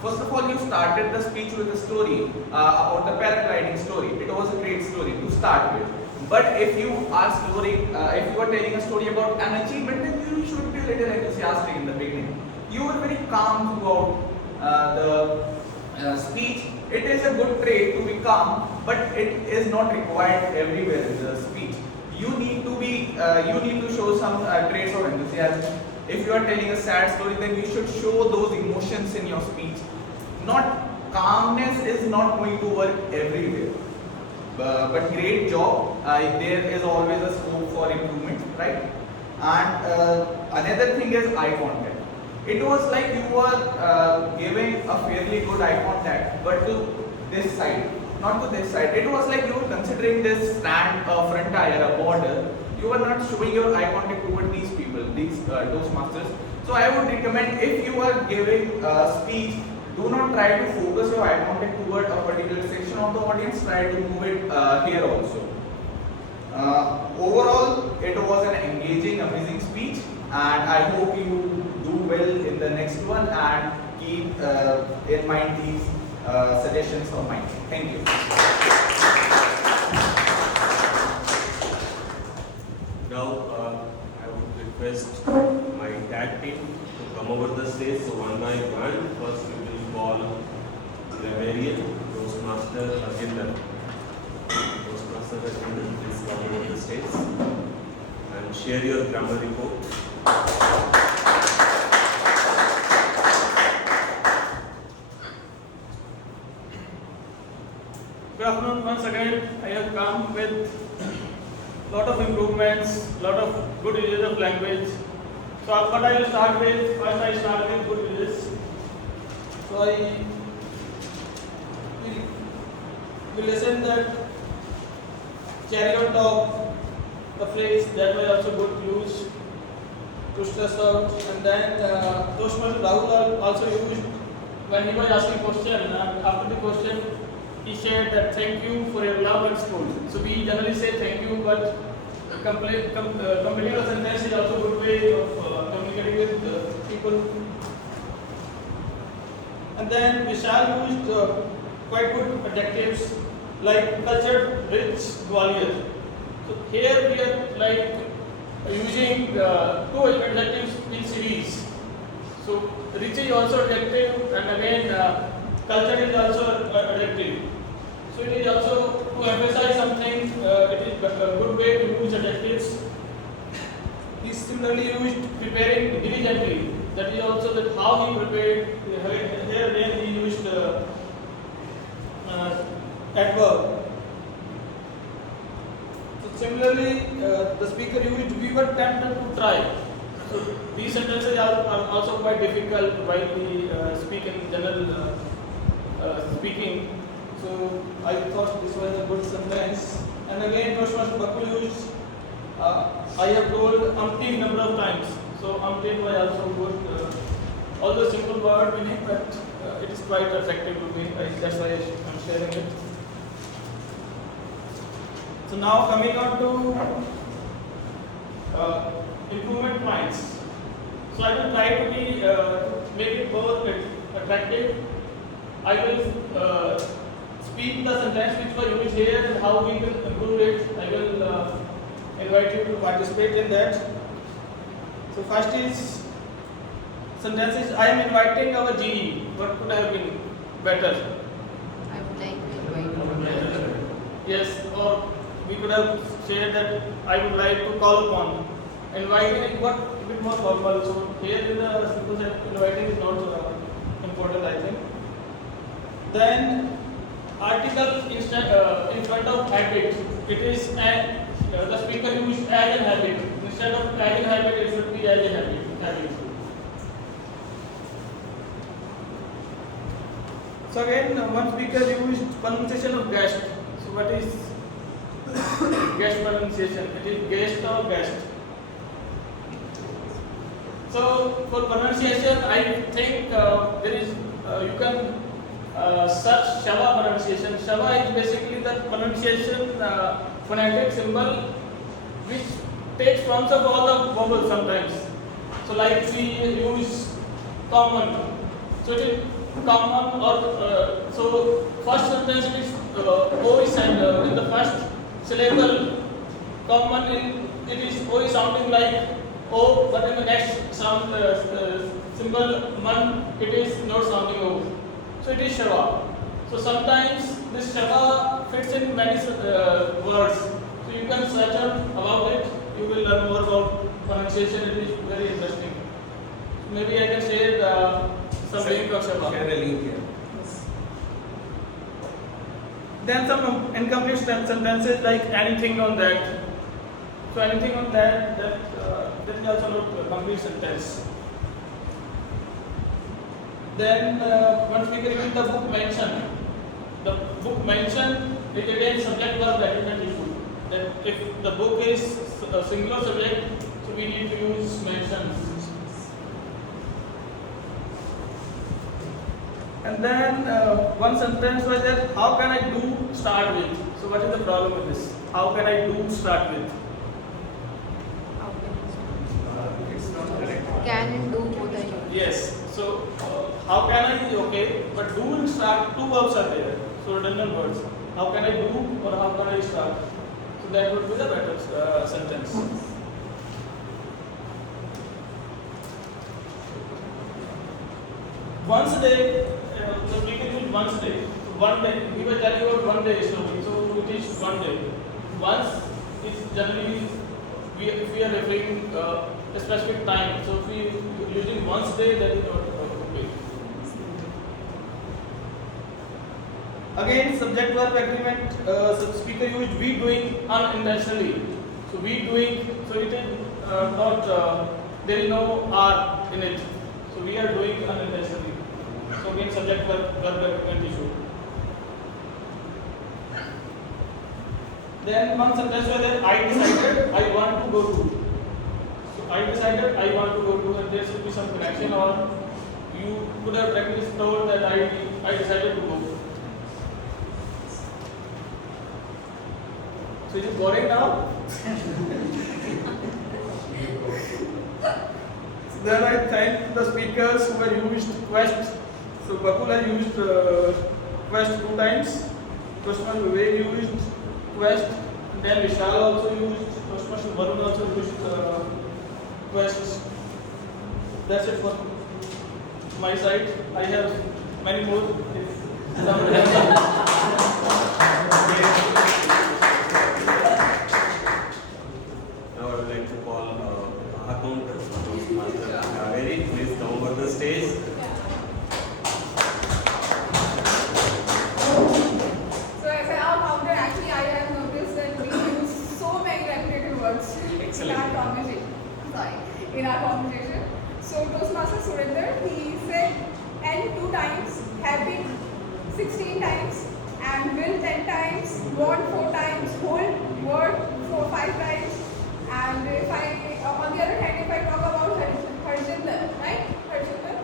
First of all, you started the speech with a story about the paragliding story. It was a great story to start with. But if you are telling a story about an achievement, then you should be a little enthusiastic in the beginning. You were very calm throughout the speech. It is a good trait to be calm, but it is not required everywhere in the speech. You need to show some traits of enthusiasm. If you are telling a sad story, then you should show those emotions in your speech. Calmness is not going to work everywhere. But great job. There is always a scope for improvement, right? And another thing is eye contact. It was like you were giving a fairly good eye contact, but to this side, not to this side. It was like you were considering this stand, front tire, a border. You were not showing your eye contact toward these people, these Toastmasters. So I would recommend, if you are giving a speech, do not try to focus your eye contact toward a particular section of the audience. Try to move it here also. Overall, it was an engaging, amazing speech, and I hope you do well in the next one and keep in mind these suggestions of mine. Thank you. Now, I would request my tag team to come over the stage. So one by one, first we will call grammarian, Toastmaster Arjinder. Toastmaster Arjinder, please come over the stage and share your grammar report. Good afternoon once again. I have come with lot of improvements, lot of good usage of language. So what I will start with, first I start with good usage. So I will listen that cherry on top, the phrase that was also good use to stress out, and then Toastmaster Rahul also used when he was asking question, after the question he said that thank you for your love at school. So we generally say thank you, but completing a sentence is also a good way of communicating with people. And then Vishal used quite good adjectives like cultured, rich, Gwalior. So here we are like using two adjectives in series. So rich is also adjective, and again culture is also adjective. So it is also to emphasize something, it is a good way to use adjectives. He similarly used preparing diligently. That is also that how he prepared. Here again he used adverb. So similarly, the speaker used we were tempted to try. So these sentences are also quite difficult while we speak in general speaking. So I thought this was a good sentence. And again, Toastmaster Bakul used I have told umpteen number of times. So umpteen was also good. Although simple word meaning, but it is quite effective to me. That's why I'm sharing it. So now coming on to improvement points. So I will try to be make it more attractive. I will speak the sentence which was used here and how we will improve it. I will invite you to participate in that. So first is sentences. I am inviting our GE. What could have been better? I would like to invite you. Yes, or we could have said that I would like to call upon. Inviting is what a bit more formal. So here in the simple sentence, inviting is not important, I think. Then article in front of habit. It is the speaker used as a habit. Instead of as a habit, it should be as a habit. So again, one speaker used pronunciation of guest. So what is guest pronunciation? It is guest or guest. So for pronunciation, I think there is you can search Shava pronunciation. Shava is basically the pronunciation phonetic symbol which takes forms of all the vowels sometimes. So like we use common. So it is common or so first sentence is O is in the first syllable. Common it is O is sounding like O, but in the next sound symbol man it is not sounding O. So it is Shava. So sometimes this Shava fits in many words. So you can search up about it. You will learn more about pronunciation. It is very interesting. Maybe I can share some link of Shava. Share a link here. Then some incomplete sentences like anything on that. So anything on that is also not a complete sentence. Then once we get the book mention, it again subject verb agreement issue. That if the book is a singular subject, so we need to use mention. And then one sentence was that how can I do start with? So what is the problem with this? How can I do start with? Can and do both are used. Yes. So how can I is okay, but do and start, two verbs are there. So redundant words. How can I do or how can I start? So that would be the better sentence. Once a day, so we can use once a day. So one day, we were telling about one day story. So it is one day. Once is generally if we are referring a specific time. So if we are using once a day, that is not okay. Again, subject verb agreement. Speaker used we doing unintentionally. So we doing. So it is not. There is no R in it. So we are doing unintentionally. So again, subject verb agreement issue. Then one sentence was that I decided I want to go to. So I decided I want to go to, and there should be some connection, or you could have directly told that I decided to go. So is it boring now? So then I thank the speakers who have used quest. So Bakul has used quest 2 times. Customer Vivek used quest. And then Vishal also used. Customer Varun also used quest. That's it for my side. I have many more. If somebody has Now I would like to call accountant Toastmaster Kaveri. Please come over the stage. So as an accountant, actually I have noticed that we use so many repetitive words in our conversation. In our conversation. So Toastmaster Surinder, he said N 2 times, habit 16 times, and will 10 times, want 4 times, hold word 5 times. And if I, on the other hand, if I talk about Harjinder, right? Harjinder?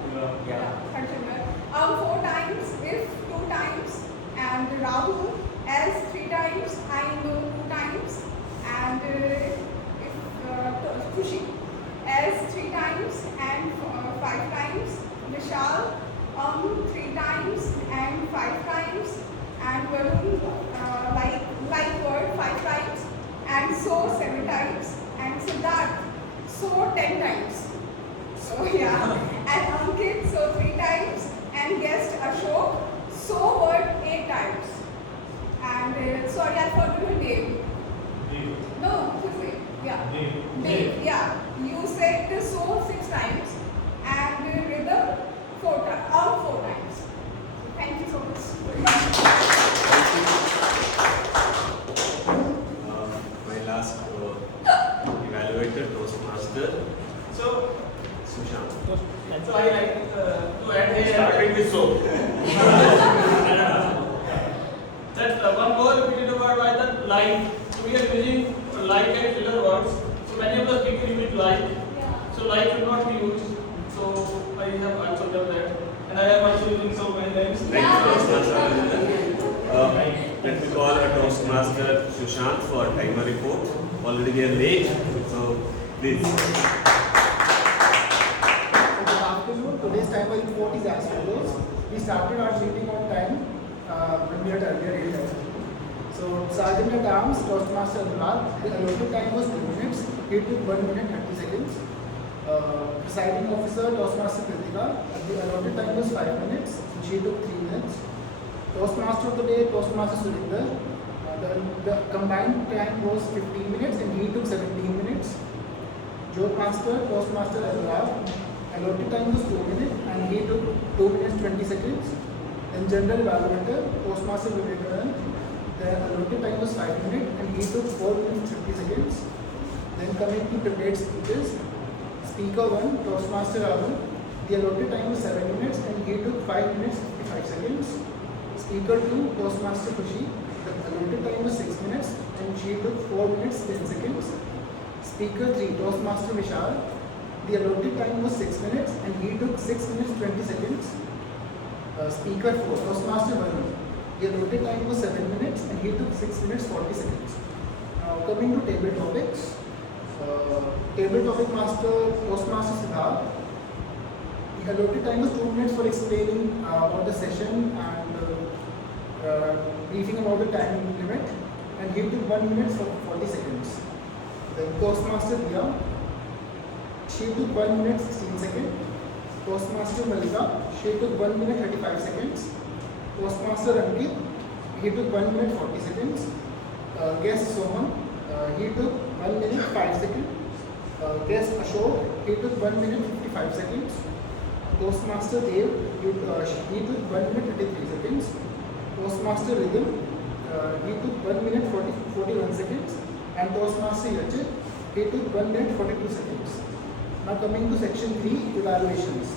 Yeah. Harjinder. 4 times, if 2 times, and Rahul as 3 times, I know 2 times, and if Khushi as 3 times and 5 times, Vishal 3 times and 5 times, and Varun like word 5 times, and so 7 times, and Siddharth so 10 times. So yeah, and Ankit so 3 times, and guest Ashok so word 8 times. And sorry, I forgot your name. No, who's name? Yeah. Dave. Yeah. You said so 6 times, and rhythm 4 times. Thank you so much. My last evaluator Toastmaster. So Sushant. So I like to add here. Starting with so. That one more repeated word by the like. So we are using like and filler words. So many of the speakers use like. So like should not be used. So I have answered that. And I am also using so many names. Thank you, Toastmaster. Let me call a Toastmaster Sushant for timer report. Already we are late, so please. Good afternoon. Today's timer report is as follows. We started our meeting on time when we had earlier 8:30. So Sergeant at Arms, Toastmaster Anurag, the allotted time was 2 minutes. He took 1 minute 30 seconds. Presiding Officer, Toastmaster Kritika, the allotted time was 5 minutes. She took 3 minutes. Toastmaster of the day, Toastmaster Surinder. The combined time was 15 minutes and he took 17 minutes. Joke Master, Toastmaster Anurag. Allotted time was 2 minutes and he took 2 minutes 20 seconds. Then General Evaluator, Toastmaster Vivekanand. The allotted time was 5 minutes and he took 4 minutes 50 seconds. Then coming to prepared speeches. Speaker 1, Toastmaster Rahul. The allotted time was 7 minutes and he took 5 minutes 55 seconds. Speaker 2, Toastmaster Khushi. The allotted time was 6 minutes and she took 4 minutes 10 seconds. Speaker 3, Toastmaster Vishal. The allotted time was 6 minutes and he took 6 minutes 20 seconds. Speaker 4, Toastmaster Varun. The allotted time was 7 minutes and he took 6 minutes 40 seconds. Now coming to table topics. Table topic master, Toastmaster Siddharth. The allotted time was 2 minutes for explaining about the session and briefing about the time limit, and he took 1 minute for 40 seconds. Then Toastmaster Diya, she took 1 minute 16 seconds. Toastmaster Malika, she took 1 minute 35 seconds. Toastmaster Ankit, he took 1 minute 40 seconds. Guest Sohan, he took 1 minute 5 seconds. Guest Ashok, he took 1 minute 55 seconds. Toastmaster Dev, he took 1 minute 33 seconds. Toastmaster Rhythm, he took 1 minute 41 seconds. And Toastmaster Yachit, he took 1 minute 42 seconds. Now coming to section 3, evaluations.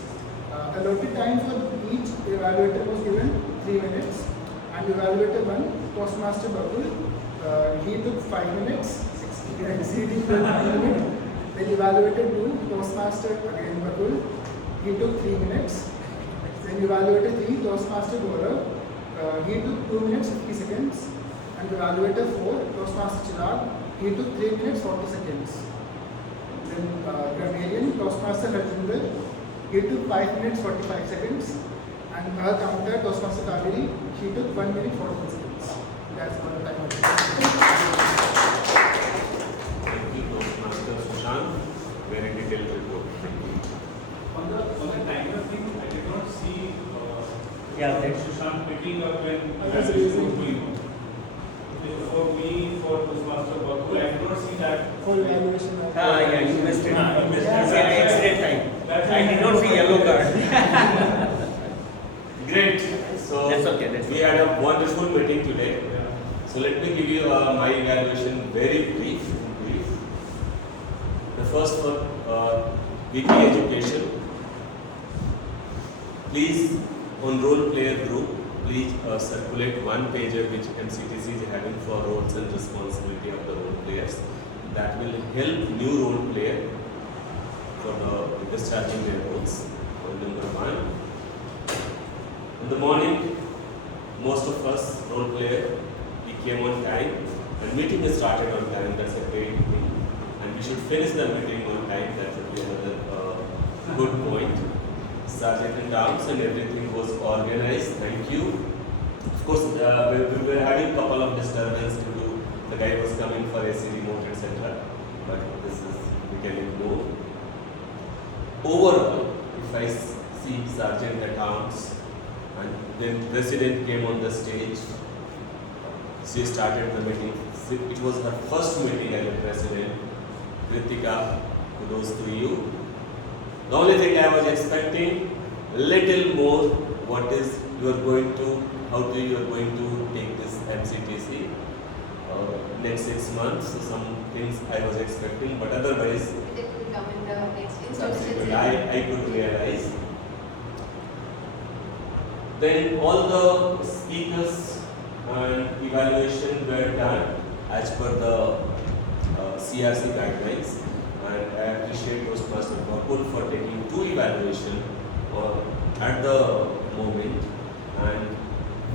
Allotted time for each evaluator was given 3 minutes. And evaluator 1, Toastmaster Bakul, he took 5 minutes, exceeding the 9 minutes. Then evaluator 2, Toastmaster again Bakul, he took 3 minutes. Then evaluator 3, Toastmaster Gaurav, he took 2 minutes 50 seconds. And evaluator 4, Toastmaster Chirag, he took 3 minutes 40 seconds. Then grammarian, Toastmaster Rajinder, he took 5 minutes 45 seconds. And her counter, Toastmaster Kaveri, she took 1 minute 41 seconds. That's all the time I Thank you, Toastmaster Sushant. Very detailed report. On the timer thing, I did not see Yeah, that's Sushant picking up when That's evaluation was amazing. going on. For me, for Toastmaster Bakul, I did not see that. For evaluation. yeah, you missed it. Yeah. It's an accident time. That's I did not see yellow card. Great. So That's okay, that's we had a wonderful meeting today. So let me give you my evaluation very brief. The first one, VP Education. Please, on role player group, please circulate one pager which MCTC is having for roles and responsibility of the role players. That will help new role player for the discharging their roles. Point number 1. In the morning, most of us role player, we came on time and meeting is started on time. That's a great thing, and we should finish the meeting on time. That would be another good point. Sergeant in arms and everything was organized. Thank you. Of course, we were having a couple of disturbance due to the guy was coming for AC remote, etc. But this is we can ignore. Overall, if I see Sergeant at arms, and then President came on the stage, she started the meeting. It was her first meeting as a President. Kritika, kudos to you. The only thing I was expecting, little more, what is you are going to, how do you are going to take this MCTC next 6 months. So some things I was expecting, but otherwise, It will come in the next subsequently instruction. I could realize. Then all the speakers and evaluation were done as per the CRC guidelines, and I appreciate Toastmaster Bakul for taking 2 evaluation at the moment, and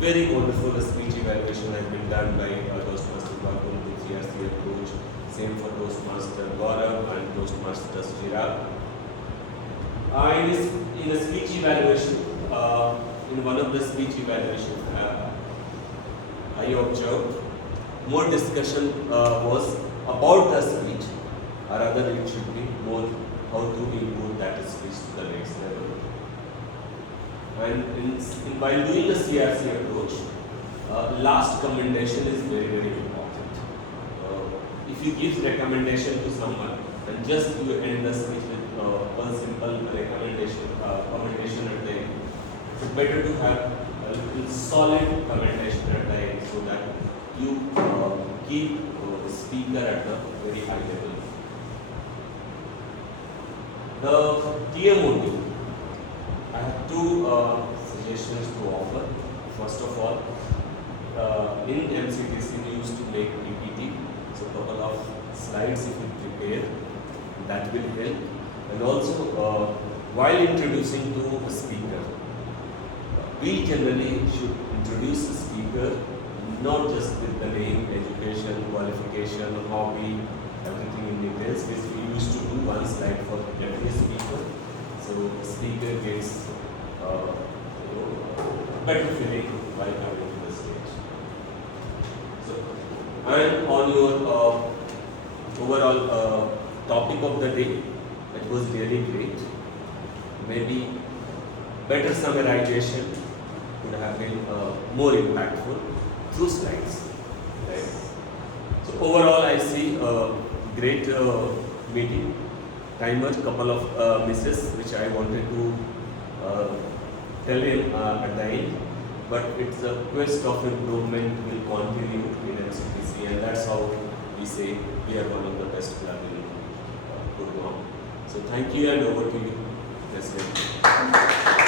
very wonderful speech evaluation has been done by Toastmaster Bakul with CRC approach. Same for Toastmaster Gaurav and Toastmaster Chirag. In a speech evaluation, in one of the speech evaluations, I observed more discussion was about the speech, or rather it should be more how to improve that speech to the next level. And while doing the CRC approach, last commendation is very, very important. If you give recommendation to someone and just you end the speech with one simple recommendation, commendation at the end, it's better to have a little solid commendation at the end so that you keep the speaker at the very high level. The TMOD, I have 2 suggestions to offer. First of all, in MCTC we used to make PPT, so a couple of slides if you prepare, that will help. And also, while introducing to a speaker, we generally should introduce the speaker not just with the name, education, qualification, hobby, everything in details, which we used to do one slide for every speaker. So the speaker gets better feeling while coming to the stage. So, and on your overall topic of the day, it was really great. Maybe better summarization could have been more impactful through slides. Right? So overall, I see a great meeting. Timer, couple of misses which I wanted to tell him at the end, but it's a quest of improvement will continue in MCTC, and that's how we say we are one of the best club in Gurgaon. So thank you, and over to you, President.